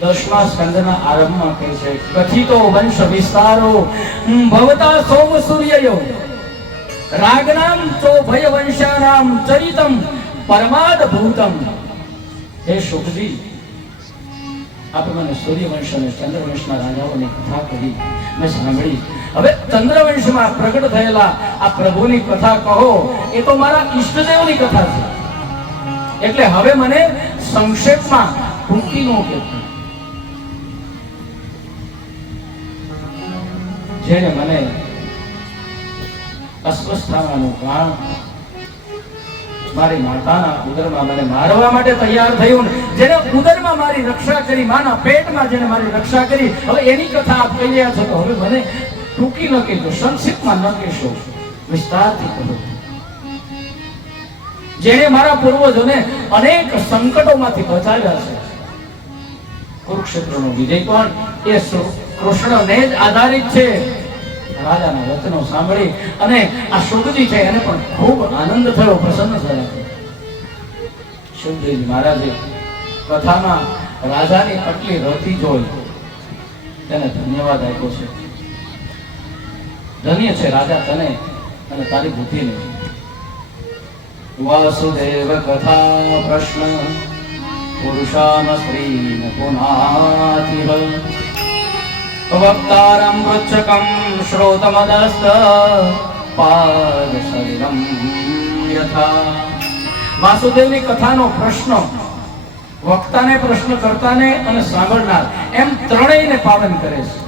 દશમા સ્કંદના આરંભમાં કહે છે કથિતો વંશ વિસ્તારો ભવતા સોમ સૂર્યયો રાગનામ ચો ભય વંશાનામ ચરિતમ પરમાદ ભૂતમ હે શુકજી આપે મને સૂર્યવંશ અને ચંદ્રવંશના રાજાઓની કથા કહી મેં સાંભળી હવે ચંદ્રવંશમાં પ્રગટ થયેલા આ પ્રભુની કથા કહો એ તો મારા ઈષ્ટદેવની કથા છે એટલે હવે મને સંક્ષેપમાં ટૂંકી નો કહેતો જેને મને અસ્વસ્થ થવાનું કારણ મારી માતાના ઉદરમાં મને મારવા માટે તૈયાર થયું જેને ઉદરમાં મારી રક્ષા કરી માના પેટમાં જેને મારી રક્ષા કરી હવે એની કથા આપ કહી રહ્યા છો તો હવે મને ટૂંકી ન કહેજો સંક્ષિપ્તમાં ન કહેશો વિસ્તારથી કહો જેને મારા પૂર્વજોને અનેક સંકટોમાંથી બચાવ્યા છે કુરુક્ષેત્રનો વિજય પણ એ કૃષ્ણને જ આધારિત છે રાજાના વચનો સાંભળી અને આ શુકજી છે એને પણ ખૂબ આનંદ થયો પ્રસન્ન થયા શુકજી મહારાજે કથામાં રાજાની આટલી રતિ જોઈ તેને ધન્યવાદ આપ્યો છે ધન્ય છે રાજા તને અને તારી બુદ્ધિને. વાસુદેવ કથા પ્રશ્ન પુરુષાન સ્ત્રીન પુનાતિહ વક્તારમ વૃચ્છકમ શ્રોતમદસ્ત પાદ શરીરમ યથા. વાસુદેવની કથાનો પ્રશ્ન વક્તાને, પ્રશ્ન કરતાને અને સાંભળનાર એમ ત્રણેયને પાવન કરે છે.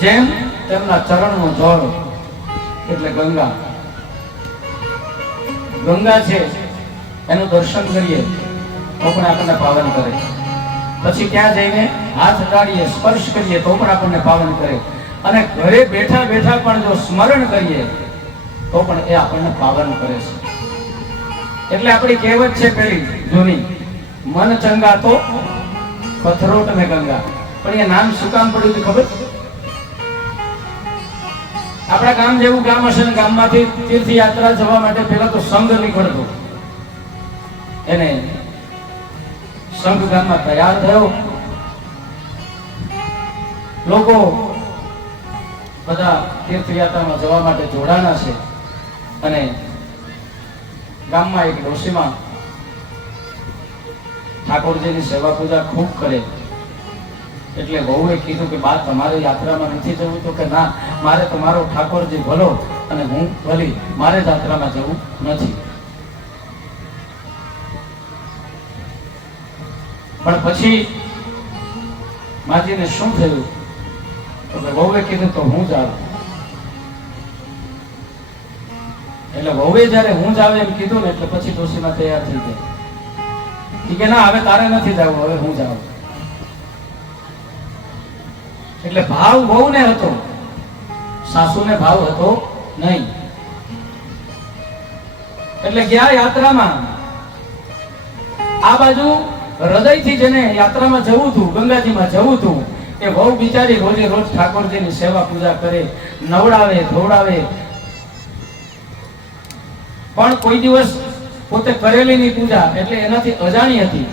જેમ તેમના ચરણનું જળ એટલે ગંગા, ગંગા છે એનું દર્શન કરીએ તો પણ આપણને પાવન કરે. પછી ત્યાં જઈને હાથ અડાડીએ, સ્પર્શ કરીએ તો પણ આપણને પાવન કરે. અને ઘરે બેઠા બેઠા પણ જો સ્મરણ કરીએ તો પણ એ આપણને પાવન કરે છે. એટલે આપણી કહેવત છે પેલી જૂની, મન ચંગા તો પથરોટ મેં ગંગા. પણ એ નામ શું કામ પડ્યું ખબર? આપણા ગામ જેવું ગામ હશે ને, ગામમાંથી તીર્થયાત્રા જવા માટે પેલા તો સંઘ નીકળતો. એને સંઘ ગામમાં તૈયાર થયો, લોકો બધા તીર્થયાત્રામાં જવા માટે જોડાણા છે. અને ગામમાં એક ડોશીમાં ઠાકોરજીની સેવા પૂજા ખૂબ કરે. એટલે વહુએ કીધું કે બા તમારે યાત્રામાં નથી જવું? તો કે ના, મારે તમારો ઠાકોરજી ભલો અને હું ભલી, મારે યાત્રામાં જવું નથી. પણ પછી માજીને શું થયું? તો વહુએ કીધું તો હું જાઉં. એટલે વહુએ જયારે હું જાવ એમ કીધું ને એટલે પછી ડોશીમાં તૈયાર થઈ ગઈ કે ના, હવે તારે નથી જવું, હવે હું જાઉં. એટલે ભાવ વહુને હતો, સાસુને ભાવ હતો નહીં. એટલે ગયા યાત્રામાં. આ બાજુ હૃદયથી જેને યાત્રામાં જવું હતું, ગંગાજીમાં જવું હતું, એ વહુ બિચારી રોજે રોજ ઠાકોરજીની સેવા પૂજા કરે, નવડાવે ધોવડાવે, પણ કોઈ દિવસ પોતે કરેલી ની પૂજા એટલે એનાથી અજાણી હતી.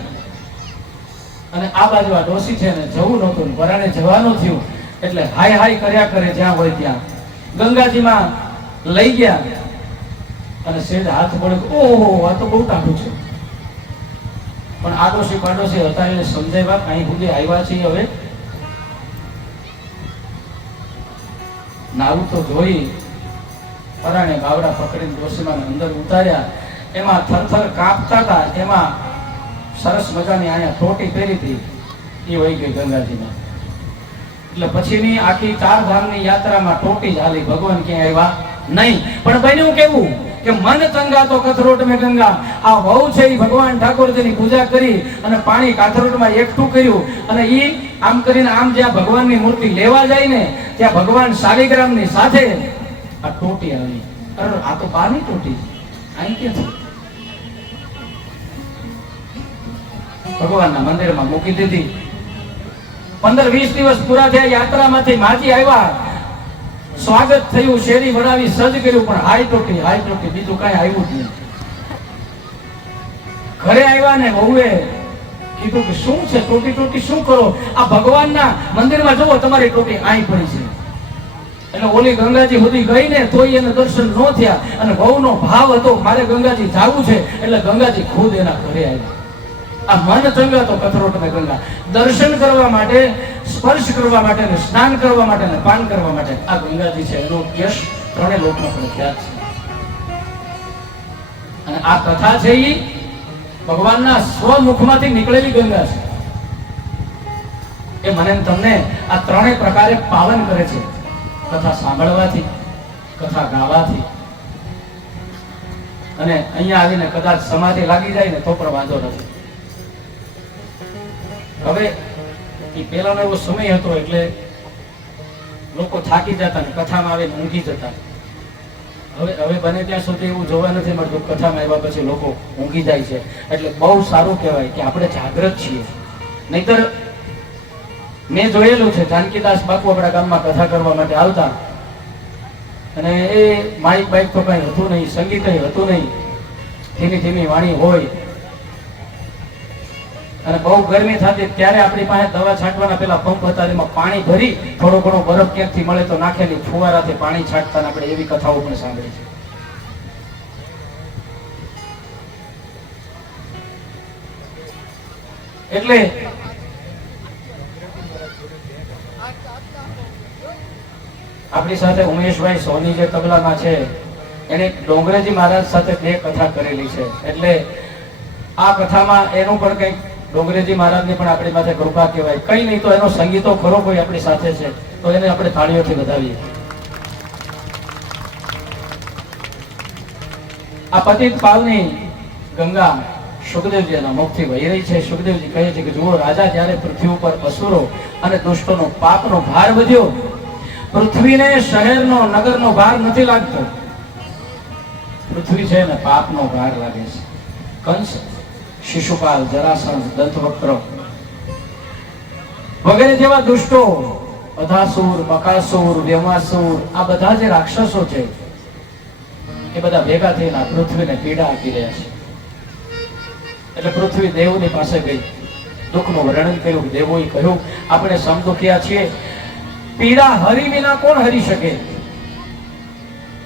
અને આ બાજુ આ ડોશી છે ને જવું નહોતું, પરાણે જવાનું થયું એટલે હાય હાય કર્યા કરે જ્યાં હોય ત્યાં. ગંગાજીમાં લઈ ગયા અને સેજ હાથ પડ્યો, ઓહો આ તો બહુ ટાઢું છે. પણ આ ડોશી પાડોશી હતા એને સમજાવ્યા, અહીં સુધી આવ્યા છીએ, હવે નાવું તો જોઈ. પરાણે ગાવડા પકડીને ડોશીમાને અંદર ઉતાર્યા. એમાં થરથર કાપતા હતા, એમાં સરસ મજાની અહીંયા ટોટી પહેરી હતી, એ વહી ગઈ ગંગાજીમાં. એટલે પછીની આખી 4 ધામની યાત્રામાં ટોટી જ હાલી, ભગવાન ક્યાંય આવ્યા નહીં. પણ બન્યું કેવું કે મન ચંગા તો કથરોટ મેં ગંગા. આ વહુ છે એ ભગવાન ઠાકોરજીની પૂજા કરી અને પાણી કાથરોટમાં એકઠું કર્યું. અને એ આમ કરીને આમ જ્યાં ભગવાનની મૂર્તિ લેવા જાય ને ત્યાં ભગવાન શાલિગ્રામની સાથે આ ટોટી આવી. અરે આ તો બાની ટોટી અહીં ક્યાંથી? ભગવાનના મંદિરમાં મૂકી દીધી. 15-20 દિવસ પૂરા થયા યાત્રામાંથી. માજી આવ્યા, સ્વાગત થયું, શેરી વડાવી, સજ કર્યું, પણ હાઈ ટોટી બીજું કઈ આવ્યું જ નહીં. ઘરે આવ્યા ને વહુએ કીધું કે શું છે ટોટી શું કરો? આ ભગવાનના મંદિરમાં જુઓ તમારી ટોટી અહીં પડી છે. એટલે ઓલી ગંગાજી સુધી ગઈ ને તોય એને દર્શન ન થયા. અને વહુનો ભાવ હતો મારે ગંગાજી જાવું છે, એટલે ગંગાજી ખુદ એના ઘરે આવ્યા. આ મન ચંગા તો કથરોટ મેં ગંગા. દર્શન કરવા માટે, સ્પર્શ કરવા માટે, સ્નાન કરવા માટે ને પાન કરવા માટે આ ગંગાજી છે. એનો યશ 3 લોકમાં પ્રખ્યાત છે. અને આ કથા છે એ ભગવાનના સ્વમુખમાંથી નીકળેલી ગંગા છે. એ મને તમને આ 3 પ્રકારે પાવન કરે છે. કથા સાંભળવાથી, કથા ગાવાથી, અને અહીંયા આવીને કદાચ સમાધિ લાગી જાય ને તો પણ વાંધો નથી. હવે એ પહેલાનો એવો સમય હતો એટલે લોકો થાકી જતા ને કથામાં આવીને ઊંઘી જતા. હવે બને ત્યાં સુધી એવું જોવા નથી મળતું, કથામાં આવ્યા પછી લોકો ઊંઘી જાય છે. એટલે બહુ સારું કહેવાય કે આપણે જાગ્રત છીએ. નહીતર મેં જોયેલું છે, જાનકીદાસ બાપુ આપણા ગામમાં કથા કરવા માટે આવતા, અને એ માઇક બાઇક તો કઈ હતું નહીં, સંગીત હતું નહીં, ધીમી ધીમી વાણી હોય. અને બહુ ગરમી થતી ત્યારે આપણી પાસે દવા છાંટવાના પેલા પંપ હતા, એમાં પાણી ભરી થોડો ઘણો બરફ ક્યાંકથી મળે તો નાખેલી ફુવારાથી પાણી છાંટતા આપણે એવી કથાઓ પણ સાંભળી છે. એટલે આપણી સાથે ઉમેશભાઈ સોની જે તબલામાં છે એને ડોંગરેજી મહારાજ સાથે બે કથા કરેલી છે. એટલે આ કથામાં એનું પણ કંઈક ડોંગરેજી મહારાજની પણ આપણી માથે કૃપા કહેવાય. કઈ નહીં તો એનો સંગીતો ખરો કોઈ આપણી સાથે છે તો એને આપણે તાળીઓથી વધાવીએ. આ પતિત પાવની ગંગા સુખદેવજીના મુખથી વહી રહી છે. સુખદેવજી કહે છે કે જુઓ રાજા, જ્યારે પૃથ્વી ઉપર અસુરો અને દુષ્ટોનો પાપનો ભાર વધ્યો, પૃથ્વીને શહેરનો નગરનો ભાર નથી લાગતો, પૃથ્વી છે ને પાપનો ભાર લાગે છે. કંસ, શિશુપાલ, જરાસંઘ, દંતવક્ર વગેરે જેવા દુષ્ટો, અધાસુર, બકાસુર, વ્યમાસુર, આ બધા જે રાક્ષસો છે એ બધા ભેગા થઈને આ પૃથ્વીને પીડા આપી રહ્યા છે. એટલે પૃથ્વી દેવની પાસે ગઈ, દુઃખનું વર્ણન કર્યું. દેવોએ કહ્યું આપણે સમદુખિયા છીએ, પીડા હરી વિના કોણ હરી શકે?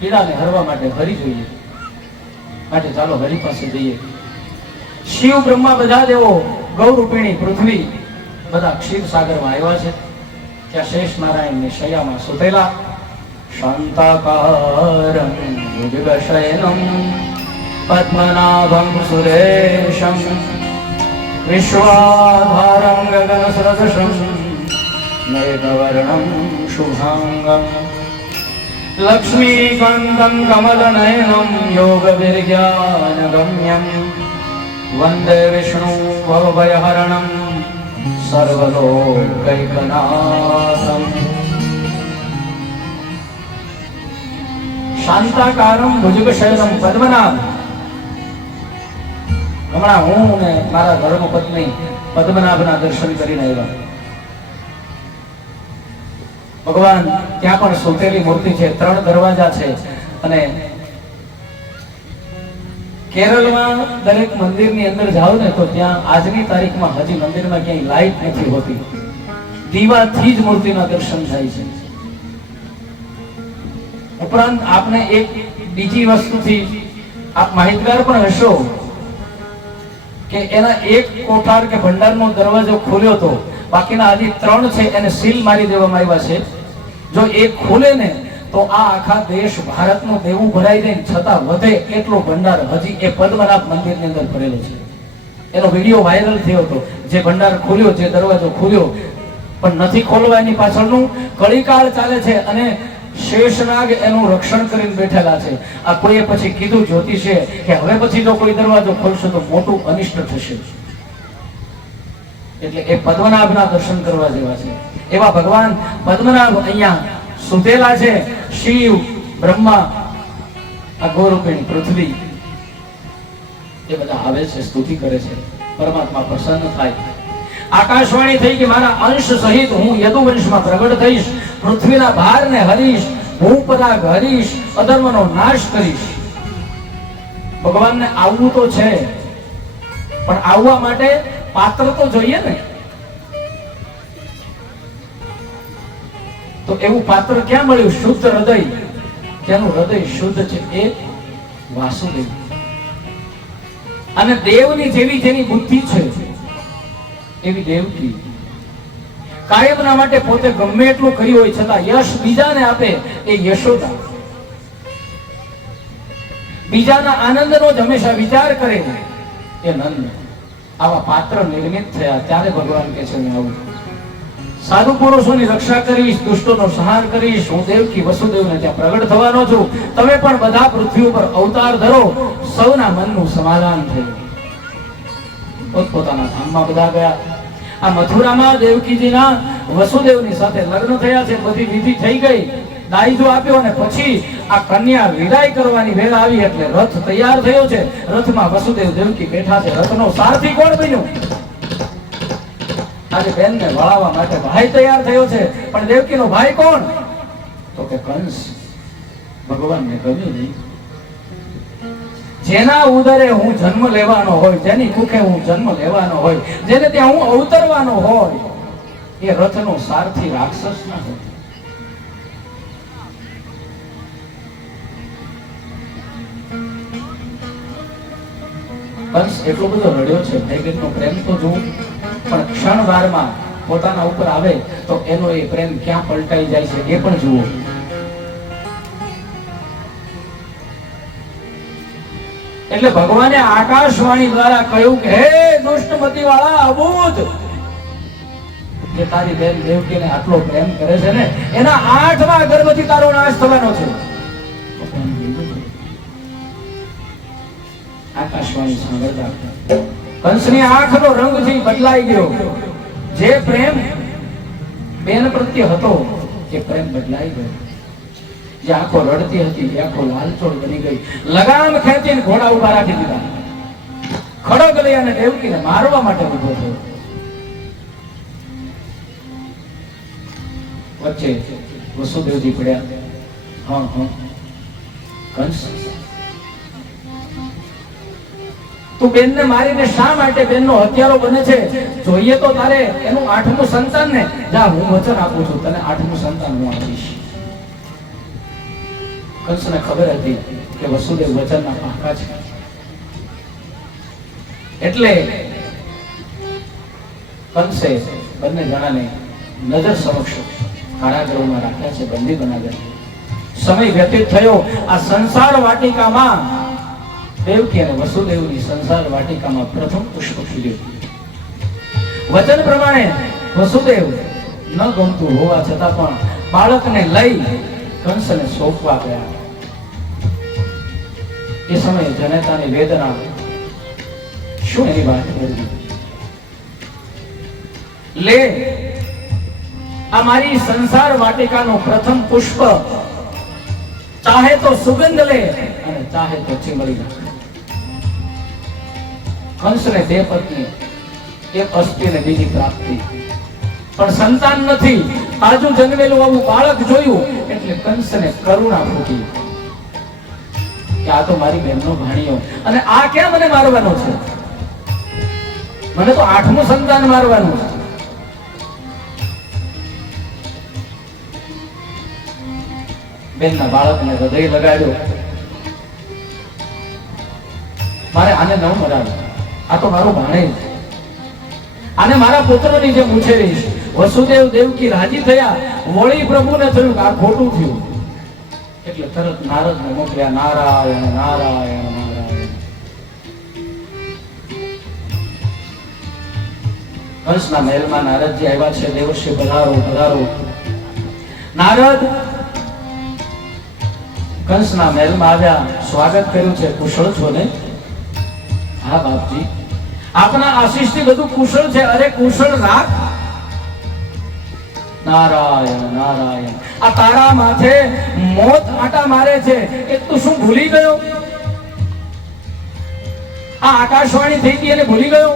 પીડાને હરવા માટે હરી જોઈએ, માટે ચાલો હરી પાસે જઈએ. શિવ, બ્રહ્મા, બધા દેવો, ગૌરૂપિણી પૃથ્વી બધા ક્ષીરસાગરમાં આવ્યા છે. ત્યાં શેષ નારાયણની શૈયામાં સુતેલા, શાંતાકારં ભુજગશયનં પદ્મનાભં સુરેશં વિશ્વાધારં ગગનસદૃશં મેઘવર્ણં શુભાંગં લક્ષ્મીકાન્तं કમલનયनं યોગવિર્જ્ઞાનગમ્યં વંદે વિષ્ણુ ભવભયહરણં સર્વલોકૈકનાથં. શાંતાકારમ ભુજગશયનમ પદ્મનાભ. હમણાં હું ને મારા ધર્મપત્ની પદ્મનાભના દર્શન કરીને આવ્યા. ભગવાન ત્યાં પણ સુતેલી મૂર્તિ છે, 3 દરવાજા છે. અને કેરળમાં દરેક મંદિરની અંદર જાઓ ને તો ત્યાં આજની તારીખમાં હજી મંદિરમાં ક્યાંય લાઈટ નથી હોતી, દીવાથી જ મૂર્તિના દર્શન થાય છે. ઉપરાંત આપને એક બીજી વસ્તુથી આપ માહિતગાર પણ હશો કે એના એક કોઠાર કે ભંડારનો દરવાજો ખોલ્યો તો બાકીના હજી 3 છે એને સીલ મારી દેવામાં આવ્યા છે. જો એક ખોલે ને તો આ આખા દેશ ભારતનું દેવું ભરાઈ જાય છતાં વધે એટલો ભંડાર હજી એ પદ્મનાભ મંદિરની અંદર ભરેલો છે. એનો વિડીયો વાયરલ થયો હતો. જે ભંડાર ખોલ્યો, જે દરવાજો ખોલ્યો પણ નથી ખોલવા, એની પાછળનું કળીકાળ ચાલે છે અને શેષનાગ એનું રક્ષણ કરીને બેઠેલા છે. આ કોઈએ પછી કીધું જ્યોતિષે કે હવે પછી જો કોઈ દરવાજો ખોલશો તો મોટું અનિષ્ટ થશે. એટલે એ પદ્મનાભના દર્શન કરવા જેવા છે. એવા ભગવાન પદ્મનાભ અહીંયા સુતેલા છે. શિવ, બ્રહ્મા, આ ગૌરૂપિણી પૃથ્વી એ બધા આવે છે, સ્તુતિ કરે છે, પરમાત્મા પ્રસન્ન થાય. આકાશવાણી થઈ કે મારા અંશ સહિત હું યદુવંશમાં પ્રગટ થઈશ, પૃથ્વીના ભારને હરીશ, ભૂપરાગ હરીશ, અધર્મનો નાશ કરીશ. ભગવાનને આવવું તો છે પણ આવવા માટે પાત્ર તો જોઈએ ને. તો એવું પાત્ર ક્યાં મળ્યું? શુદ્ધ હૃદય. જેનું હૃદય શુદ્ધ છે એ વાસુદેવ. અને દેવની જેવી જેની બુદ્ધિ છે એવી દેવકી. કાયમના માટે પોતે ગમે એટલું કર્યું હોય છતાં યશ બીજાને આપે એ યશોદા. બીજાના આનંદનો જ હંમેશા વિચાર કરે એ નંદ. આવા પાત્ર નિર્મિત થયા ત્યારે ભગવાન કહે છે હું આવું. સાધુ પુરુષોની રક્ષા કરીશ, દુષ્ટોનો સંહાર કરીશ. હું દેવકી વસુદેવને ત્યાં પ્રગટ થવાનો છું. તમે પણ બધા પૃથ્વી ઉપર અવતાર ધરો. સૌના મનનું સમાધાન થયું. પોતપોતાના ધામમાં બધા ગયા. આ મથુરામાં દેવકીજીના વસુદેવની સાથે લગ્ન થયા છે. બધી વિધિ થઈ ગઈ, દાઈજો આપ્યો અને પછી આ કન્યા વિદાય કરવાની વેળ આવી એટલે રથ તૈયાર થયો છે. રથમાં વસુદેવ દેવકી બેઠા છે. રથનો સારથી કોણ બન્યો? આજે બેનને વળાવવા માટે ભાઈ તૈયાર થયો છે. પણ દેવકીનો ભાઈ કોણ? તો કે કંસ. ભગવાનને ગમ્યું નહીં. જેના ઉદરે હું જન્મ લેવાનો હોય, જેની કુખે હું જન્મ લેવાનો હોય, જેને ત્યાં હું અવતરવાનો હોય, એ રથનો સારથી રાક્ષસ ના હોય. કંસ એટલો બધો રડ્યો છે, ભાઈ બહેનનો પ્રેમ તો જોવું, પણ ક્ષણવારમાં પોતાના ઉપર આવે તો એનો એ પ્રેમ ક્યાં પલટાઈ જાય છે એ પણ જુઓ. એટલે ભગવાને આકાશવાણી દ્વારા કહ્યું કે હે દુષ્ટમતી વાળા અબૂદ, જે તારી બેન દેવકીને આટલો પ્રેમ કરે છે ને, એના 8મા ગર્ભથી તારો નાશ થવાનો છે. આકાશવાણી સાંભળતા કંસની આંખનો રંગથી બદલાઈ ગયો. જે પ્રેમ બેન પ્રત્યે હતો એ પ્રેમ બદલાઈ ગયો. જે આંખો રડતી હતી એ આંખો લાલચોળ બની ગઈ. લગામ ખેંચીને ઘોડા ઉભા રાખી દીધા. ખડગ લઈ અને દેવકીને મારવા માટે ઉભો થયો. વચ્ચે વસુદેવજી પડ્યા. હા કંસ, તું બેનને મારીને શા માટે બેનનો હત્યારો બને છે? જોઈએ તો તારે એનું 8મું સંતાન ને. જા, હું વચન આપું છું તને 8મું સંતાન હું આપીશ. કંસને ખબર હતી કે વસુદેવ વચનના પાકા છે, એટલે કંસે બંને જણાને નજર સમક્ષ કારાગૃહમાં રાખ્યા છે, બંદી બનાવ્યા. સમય વ્યતીત થયો. આ સંસાર વાટિકામાં દેવકી અને વસુદેવની સંસાર વાટિકામાં પ્રથમ પુષ્પ ખીલ્યું. વચન પ્રમાણે વસુદેવ ન ગમતું હોવા છતાં પણ બાળકને લઈ કંસને સોંપવા ગયા. એ સમયે જનેતાની વેદના શું એની વાત કરવી. લે, આ મારી સંસાર વાટિકાનું પ્રથમ પુષ્પ, ચાહે તો સુગંધ લે અને ચાહે તો ચીમળી નાખ. કંસને 2 પત્ની, એક અસ્તી ને બીજી પ્રાપ્તિ, પણ સંતાન નથી. તાજું જન્મેલું આવું બાળક જોયું એટલે કંસને કરુણા ફૂટી કે આ તો મારી બહેનનો ભાણિયો, અને આ કેમ મને મારવાનો છે? મને તો 8મું સંતાન મારવાનું છે. બેનના બાળકને હૃદય લગાડ્યો, મારે આને ન મરાવે, આ તો મારો ભાણેજ, આને મારા પુત્રની જેમ ઉછેરીશ. વસુદેવ દેવકી રાજી થયા. વળી પ્રભુને થયું કે આ ખોટું થયું, એટલે તરત નારદને મોકલ્યા. નારાયણ નારાયણ નારાયણ. કંસના મહેલમાં નારદજી આવ્યા છે. દેવર્ષિ પધારો પધારો. નારદ કંસના મહેલમાં આવ્યા, સ્વાગત કર્યું છે. કુશળ છો ને? હા બાપજી, આપના આશીષથી બધું કુશળ છે. અરે કુશળ રાખ. નારાયણ નારાયણ. આ તારા માથે મોત આટા મારે છે એ તું શું ભૂલી ગયો? આ આકાશવાણી થઈ ગઈ અને ભૂલી ગયો?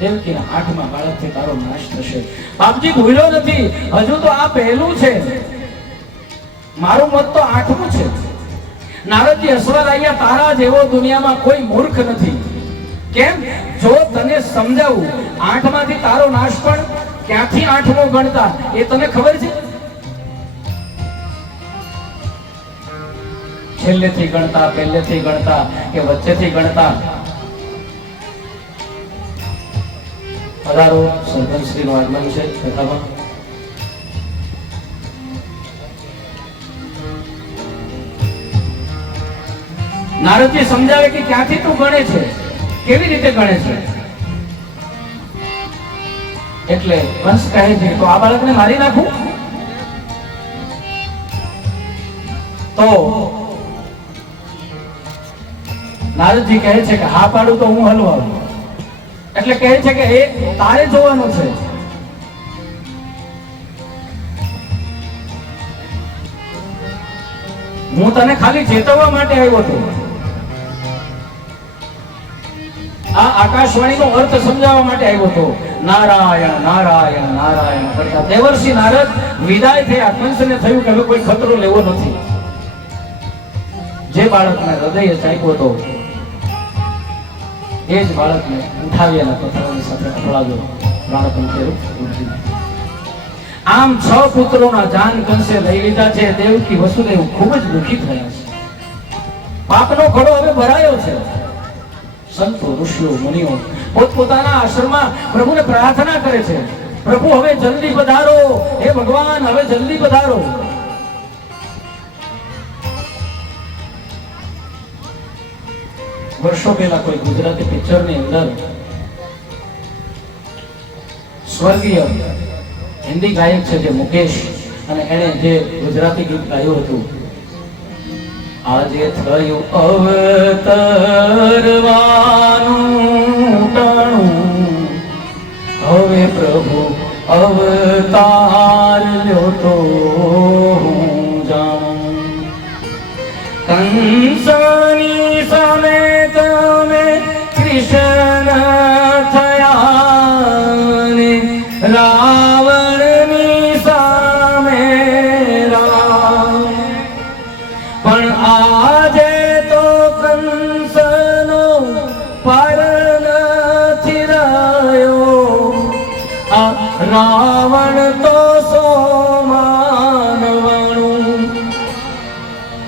દેવકીના 8મા બાળકથી તારો નાશ થશે. બાપજી ભૂલ્યો નથી, હજુ તો આ પહેલું છે. મારું મત તો 8મું છે. નારદજી હસવા લાગ્યા. તારા જેવો દુનિયામાં કોઈ મૂર્ખ નથી. કેમ? જો તને સમજાવું, 8માંથી તારો નાશ પણ ક્યાંથી 8મો ગણતા એ તને ખબર છે? છેલ્લેથી ગણતા, પહેલેથી ગણતા કે વચ્ચેથી ગણતા? પધારો, સરપંચશ્રીનું આગમન છે કથામાં. નારદજી સમજાવે કે ક્યાંથી તું ગણે છે, કેવી રીતે ગણે છે. એટલે કંસ કહે છે તો આ બાળકને મારી નાખું? તો નારદજી કહે છે કે હા પાડું તો હું હલવાઉં. એટલે કહે છે કે એ તારે જોવાનું છે. હું તને ખાલી ચેતવવા માટે આવ્યો હતો. આ આકાશવાણીનો અર્થ સમજાવવા માટે આવ્યો હતો. નારાયણ નારાયણ નારાયણ કરતા દેવર્ષિ નારદ વિદાય થયા. કંસને થયું કે હવે કોઈ ખતરો લેવો નથી. જે બાળકને હૃદય ચાપ્યો હતો એ જ બાળકને ઉઠાવી અને પથ્થરોની સાથે અફળાવ્યો પ્રાણપંખી રૂપથી. આમ 6 પુત્રોના જાન કંસે લઈ લીધા છે. દેવકી વસુદેવ ખૂબ જ દુઃખી થયા છે. પાપનો ઘડો હવે ભરાયો છે. સંતો ઋષિઓ મુનિઓ પોતપોતાના આશ્રમમાં પ્રભુને પ્રાર્થના કરે છે, પ્રભુ હવે જલ્દી પધારો, હે ભગવાન હવે જલ્દી પધારો. વર્ષો પહેલા કોઈ ગુજરાતી પિક્ચરની અંદર સ્વર્ગીય હિન્દી ગાયક છે જે મુકેશ, અને એણે જે ગુજરાતી ગીત ગાયું હતું, આજે થયું અવતરવાનું ટાણું, હવે પ્રભુ અવતાર લ્યો તો હું જાણું. કંસની સામે તમે કૃષ્ણ થયા ને રાવણની સામે રામ, પણ આજે તો કંસનો પાર નથી રહ્યો, આ રાવણ તો સોમાનવાણું,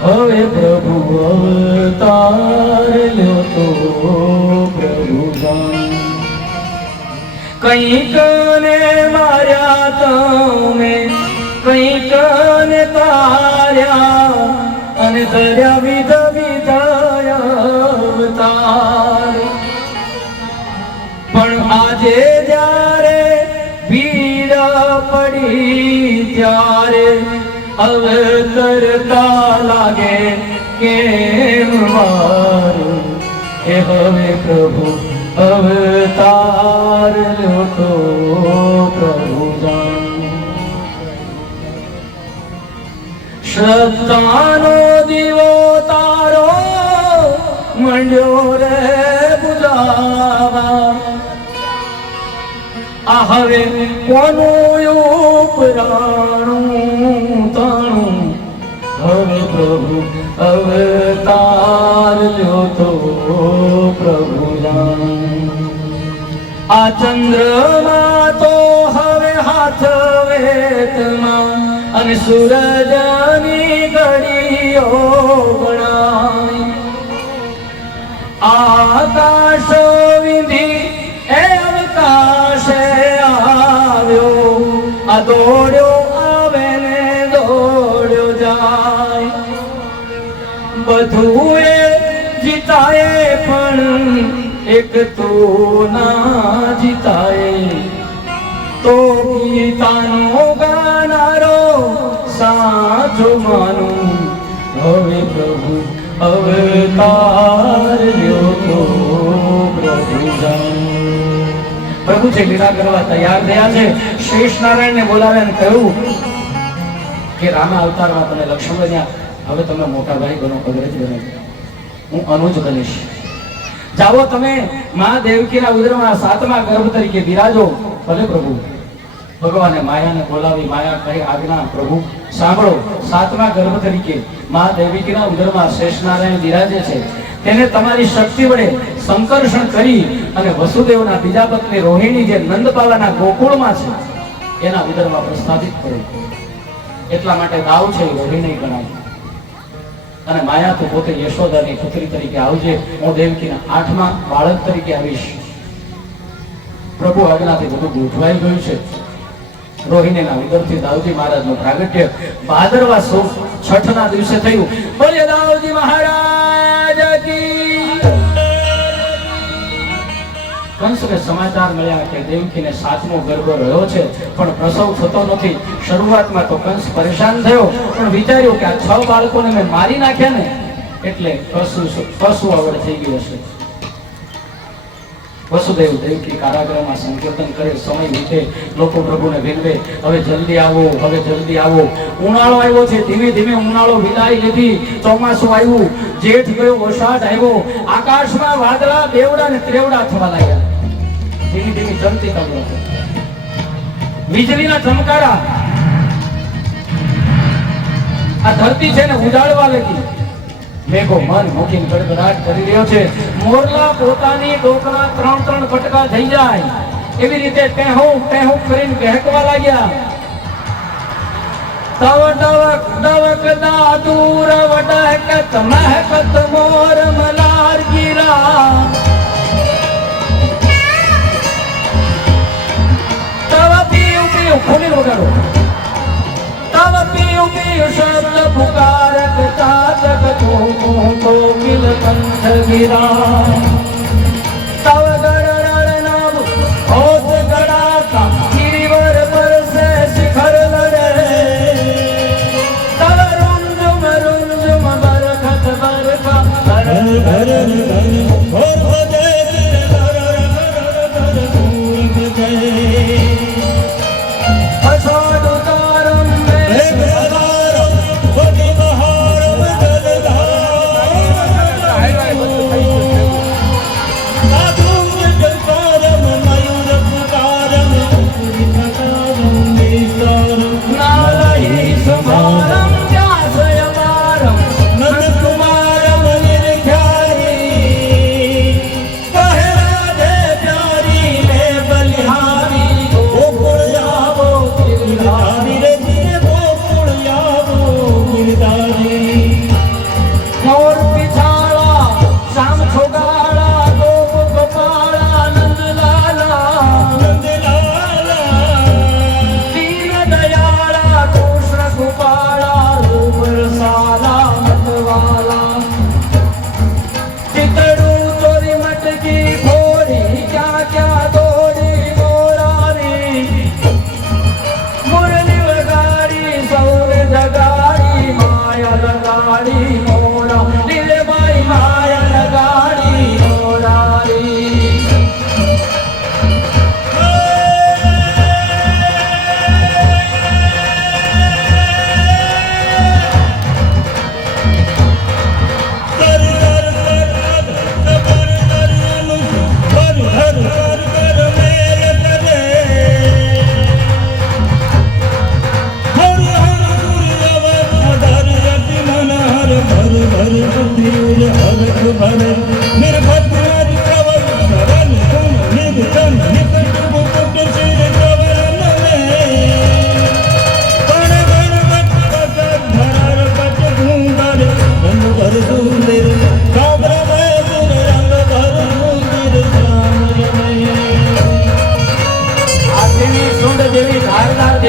હવે પ્રભુ અવતાર લ્યો તો પ્રભુ જાણ. કંઈક ને માર્યા તમે, કંઈક ને તાર્યા, અને ધર્યા વિધ વિધય અવતાર, પણ આજે જ્યારે ભીડ પડી ત્યારે અવતરતા લાગે કેમ વાર, એ હવે પ્રભુ અવતાર લ્યો તો પ્રભુ જાણ. શ્રદ્ધાનો દીવો તારો મંડ્યો રે બુઝાવા, આ હવે કોનું ઉપરાણું તાણું, હવે પ્રભુ અવતાર લ્યો તો પ્રભુ જાણ. આ ચંદ્રમાં તો હવે હાથ વેતમાં, અને સૂરજની ઘડીઓ ગણાય, આકાશ વિંધી એ અવકાશે આવ્યો, આ દોડ્યો આવે ને દોડ્યો જાય, બધું એ જીતાય પણ એક તો ના જીતાય, તો ગીતાનો ગાનારો સાચો માનું, હવે પ્રભુ અવતાર લ્યો તો પ્રભુ જાણ. પ્રભુ જે લીલા કરવા તૈયાર થયા છે, શેષ નારાયણને બોલાવ્યા અને કહ્યું કે રામા અવતારમાં તમે લક્ષ્મણ બન્યા, હવે તમે મોટા ભાઈ બનો, અગ્રજ બનો, હું અનુજ બનીશ. જાઓ તમે મા દેવકીના ઉદરમાં 7મા ગર્ભ તરીકે બિરાજો. ભલે પ્રભુ. ભગવાને માયાને બોલાવી, માયા કહી આજ્ઞા, પ્રભુ સાંભળો, 7મા ગર્ભ તરીકે મા દેવકીના ઉદરમાં શેષનારાયણ બિરાજે છે, તેને તમારી શક્તિ વડે સંકર્ષણ કરી અને વસુદેવના બીજા પત્ની રોહિણી જે નંદબાલાના ગોકુળમાં છે એના ઉદરમાં પ્રસ્થાપિત કરો. એટલા માટે દાવ છે રોહિણી ગણાય. અને માયા તો પોતે યશોદાની પુત્રી તરીકે આવજે, હું દેવકીના 8મા બાળક તરીકે આવીશ. પ્રભુ આજ્ઞાથી બધું ગોઠવાઈ ગયું છે. રોહિણીના ઉદરથી દાઉજી મહારાજનું પ્રાગટ્ય ભાદરવા સુદ છઠના દિવસે થયું. બોલે દાઉજી મહારાજ કી. કંસને સમાચાર મળ્યા કે દેવકીને 7મો ગર્ભ રહ્યો છે, પણ પ્રસવ થતો નથી. શરૂઆતમાં તો કંસ પરેશાન થયો, પણ વિચાર્યું કે આ 6 બાળકોને મેં મારી નાખ્યા ને એટલે પશુ આવડ થઈ ગયું હશે. વસુદેવ દેવકી કારાગૃહમાં સંકીર્તન કરે, સમય વીતે, લોકો પ્રભુને વિનવે, હવે જલ્દી આવો, હવે જલ્દી આવો. ઉનાળો આવ્યો છે, ધીમે ધીમે ઉનાળો વિદાય લીધી, ચોમાસું આવ્યું, જેઠ ગયો, અષાઢ આવ્યો, આકાશમાં વાદળા બેવડા ને ત્રેવડા થવા લાગ્યા. ધીમી ધીમી ચમતી ચાલુ હતી, વીજળીના ચમકારા આ ધરતી છે ને ઉજાડવા લાગી. મેઘો મન મૂકીને ગડગડાટ કરી રહ્યો છે. મોરલા પોતાની ડોકના 3-3 કટકા થઈ જાય એવી રીતે ટેહું ટેહું કરીને કહેકવા લાગ્યા. તવ ડવક ડવક દાદુર વડકત મહેકત મોર મલાર ગીરા. તવ પીયું પીયું ખોલી વગાડો. तव पीयु पीयु शब्द पुकारक चातक तो किल कंठ गिरा. तव गण नाम होत गड़ाका गिरिवर पर से शिखर लड़े. तव रुंजुम रुंजुम बरखत बरखा हर हर और बजे हर हर दूर बजे. अषाढ़ तारम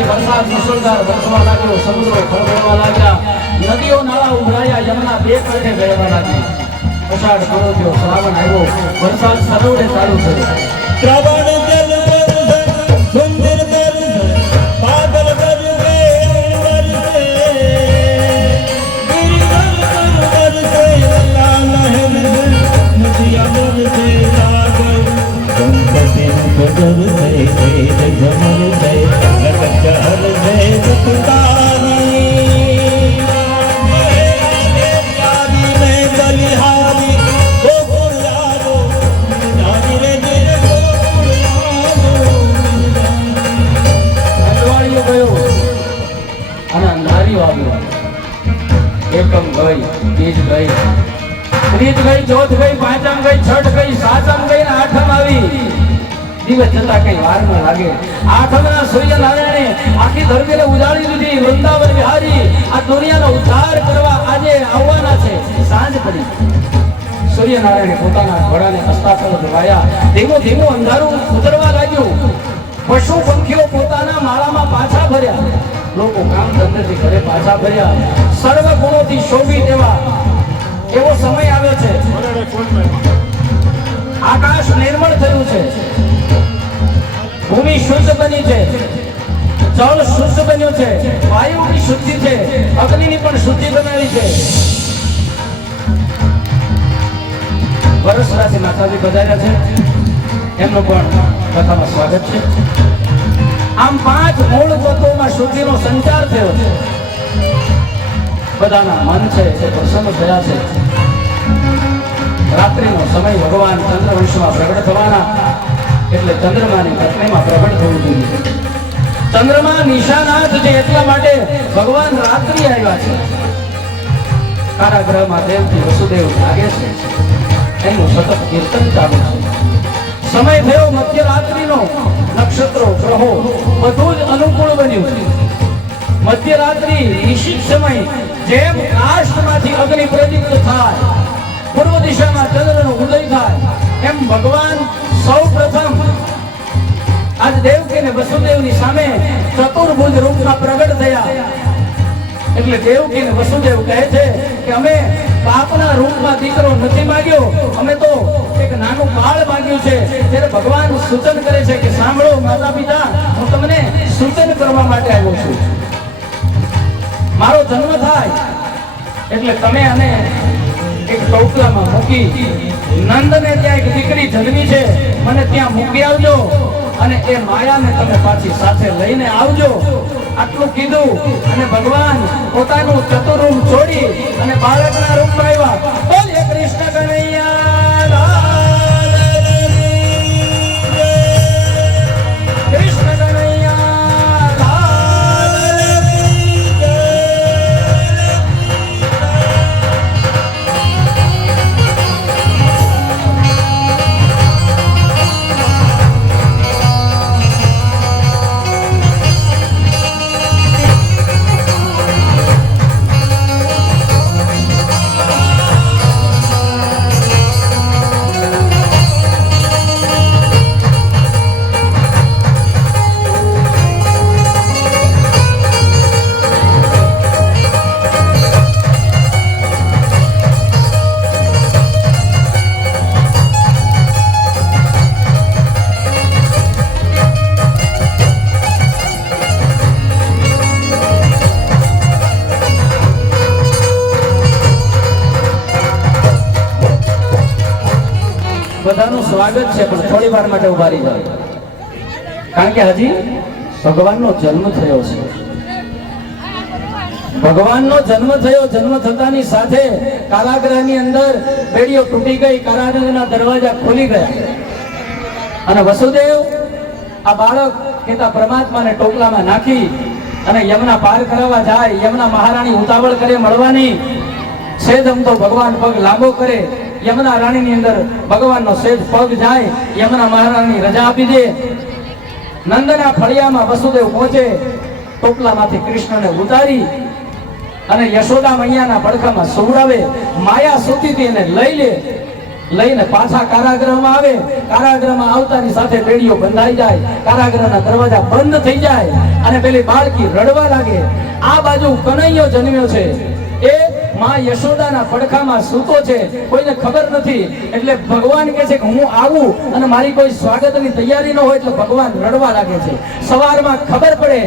વરસાદ મુસળધાર વરસવા લાગ્યો. સમુદ્રો ખળભળવા લાગ્યા. નદીઓ નાળા ઉભરાયા. યમુના બે કાંઠે વહેવા લાગી. અષાઢ પૂરો થયો, શ્રાવણ આવ્યો. વરસાદ સરોવરે ચાલુ થયો. શ્રાવણ જલ બરસે સુંદર બરસે બાદલ બરસે બરસે ગિરિવર બરસે લાલ લહેર નદિયા બરસે સાગર ગણપતિ બરસે વેદ ઝમર સે લટચર સે સતકારી પ્યારી મે બલિહારી ગોકુળ યાદો જાની રે જીરે ગોકુળ યાદો. અજવાળિયો ગયો અને અંધારીઓ આવ્યો. એકમ ગઈ, બીજ ગઈ, ત્રીજ ગઈ, ચોથ ગઈ, પાંચમ ગઈ, છઠ ગઈ, સાતમ ગઈ ને આઠમ આવી. દિવસ જતા કઈ વાર ન લાગે. આઠમના સૂર્યનારાયણે આખી ધરતીને ઉજાળી દીધી. વૃંદાવન વિહારી આ દુનિયાનો ઉદ્ધાર કરવા આજે આવવાના છે. સાંજ પડી. સૂર્યનારાયણે પોતાના ઘોડાને હસ્તાક્ષર દબાયા. ધીમું ધીમું અંધારું ઉતરવા લાગ્યું. પશુ પંખીઓ પોતાના માળામાં પાછા ફર્યા. લોકો કામ ધંધેથી ઘરે પાછા ફર્યા. સર્વ ગુણોથી શોભિત એવા એવો સમય આવ્યો છે. આકાશ નિર્મળ થયું છે. ભૂમિ શુદ્ધ બની છે. જળ શુદ્ધ બન્યું છે. વાયુની શુદ્ધિ છે. અગ્નિની પણ શુદ્ધિ બનાવી છે. વરસરાથી માતાજી પધાર્યા છે. એમનું પણ કથામાં સ્વાગત છે. આમ 5 મૂળ તત્વોમાં શુદ્ધિનો સંચાર થયો છે. બધાના મન છે તે પ્રસન્ન થયા છે. રાત્રિનો સમય ભગવાન ચંદ્રવંશમાં પ્રગટ થવાના એટલે ચંદ્રમાની પત્નીમાં પ્રગટ થવું જોઈએ. ચંદ્રમા નિશાનાથ છે એટલા માટે ભગવાન રાત્રિ આવ્યા છે. કારાગૃહમાં દેવકી વસુદેવ લાગે છે એનું સતત કીર્તન ચાલુ છે. સમય થયો મધ્યરાત્રિનો, નક્ષત્રો ગ્રહો બધું જ અનુકૂળ બન્યું છે. મધ્યરાત્રિ નિશિત સમય જેમ કાષ્ઠમાંથી અગ્નિ પ્રદીપ્ત થાય, પૂર્વ દિશામાં ચંદ્રનો ઉદય થાય, એમ ભગવાન સૌ પ્રથમ આજ દેવકી ને વસુદેવની સામે ચતુર્ભુજ રૂપમાં પ્રગટ થયા. એટલે દેવકી ને વસુદેવ કહે છે કે અમે બાપના રૂપમાં દીકરો નથી માંગ્યો, અમે તો એક નાનું બાળ માંગ્યું છે. ત્યારે ભગવાન સૂચન કરે છે કે સાંભળો માતા પિતા, હું તમને સૂચન કરવા માટે આવ્યો છું. મારો જન્મ થાય એટલે તમે આને એક ટોપલામાં મૂકી, નંદને ત્યાં એક દીકરી જન્મી છે, મને ત્યાં મૂકી આવજો અને એ માયાને તમે પાછી સાથે લઈને આવજો. આટલું કીધું અને ભગવાન પોતાનું ચતુર્રૂપ છોડી અને બાળકના રૂપમાં આવ્યા. બોલીએ કૃષ્ણ કનૈયા લાલ કી. કૃષ્ણ કનૈયા લાલ કી. બધાનું સ્વાગત છે, પણ થોડી વાર માટે ઉભા રહી જાઓ, કારણ કે હજી ભગવાનનો જન્મ થયો છે. ભગવાનનો જન્મ થયો. જન્મ થતાની સાથે કારાગૃહની અંદર બેડીઓ તૂટી ગઈ, કારાગૃહના દરવાજા ખુલી ગયા અને વસુદેવ આ બાળક કહેતા પરમાત્માને ટોપલામાં નાખી અને યમુના પાર કરાવવા જાય. યમુના મહારાણી ઉતાવળ કરે મળવાની, સેદમ તો ભગવાન પગ લાંબો કરે. યમુના રાણીની અંદર ભગવાનનો સેજ પગ જાય, યમુના મહારાણી રજા આપી દે. નંદના ફળિયામાં વસુદેવ પહોંચે, ટોપલામાંથી કૃષ્ણને ઉતારી અને યશોદા મૈયાના પડખામાં સુવડાવે. માયા સૂતીથી એને લઈ લે, લઈને પાછા કારાગૃહમાં આવે. કારાગૃહમાં આવતાની સાથે બેડીઓ બંધાઈ જાય, કારાગૃહના દરવાજા બંધ થઈ જાય અને પેલી બાળકી રડવા લાગે. આ બાજુ કનૈયો જન્મ્યો છે, એ માં યશોદાના પડખામાં સૂતો છે, કોઈને ખબર નથી. એટલે ભગવાન કહે છે કે હું આવું અને મારી કોઈ સ્વાગતની તૈયારી ન હોય એટલે ભગવાન રડવા લાગે છે. સવારમાં ખબર પડે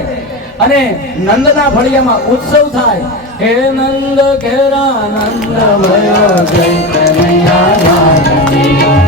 અને નંદના ફળિયામાં ઉત્સવ થાય. હે નંદ ઘેરા નંદ ભયો જય કનૈયા લાલ કી.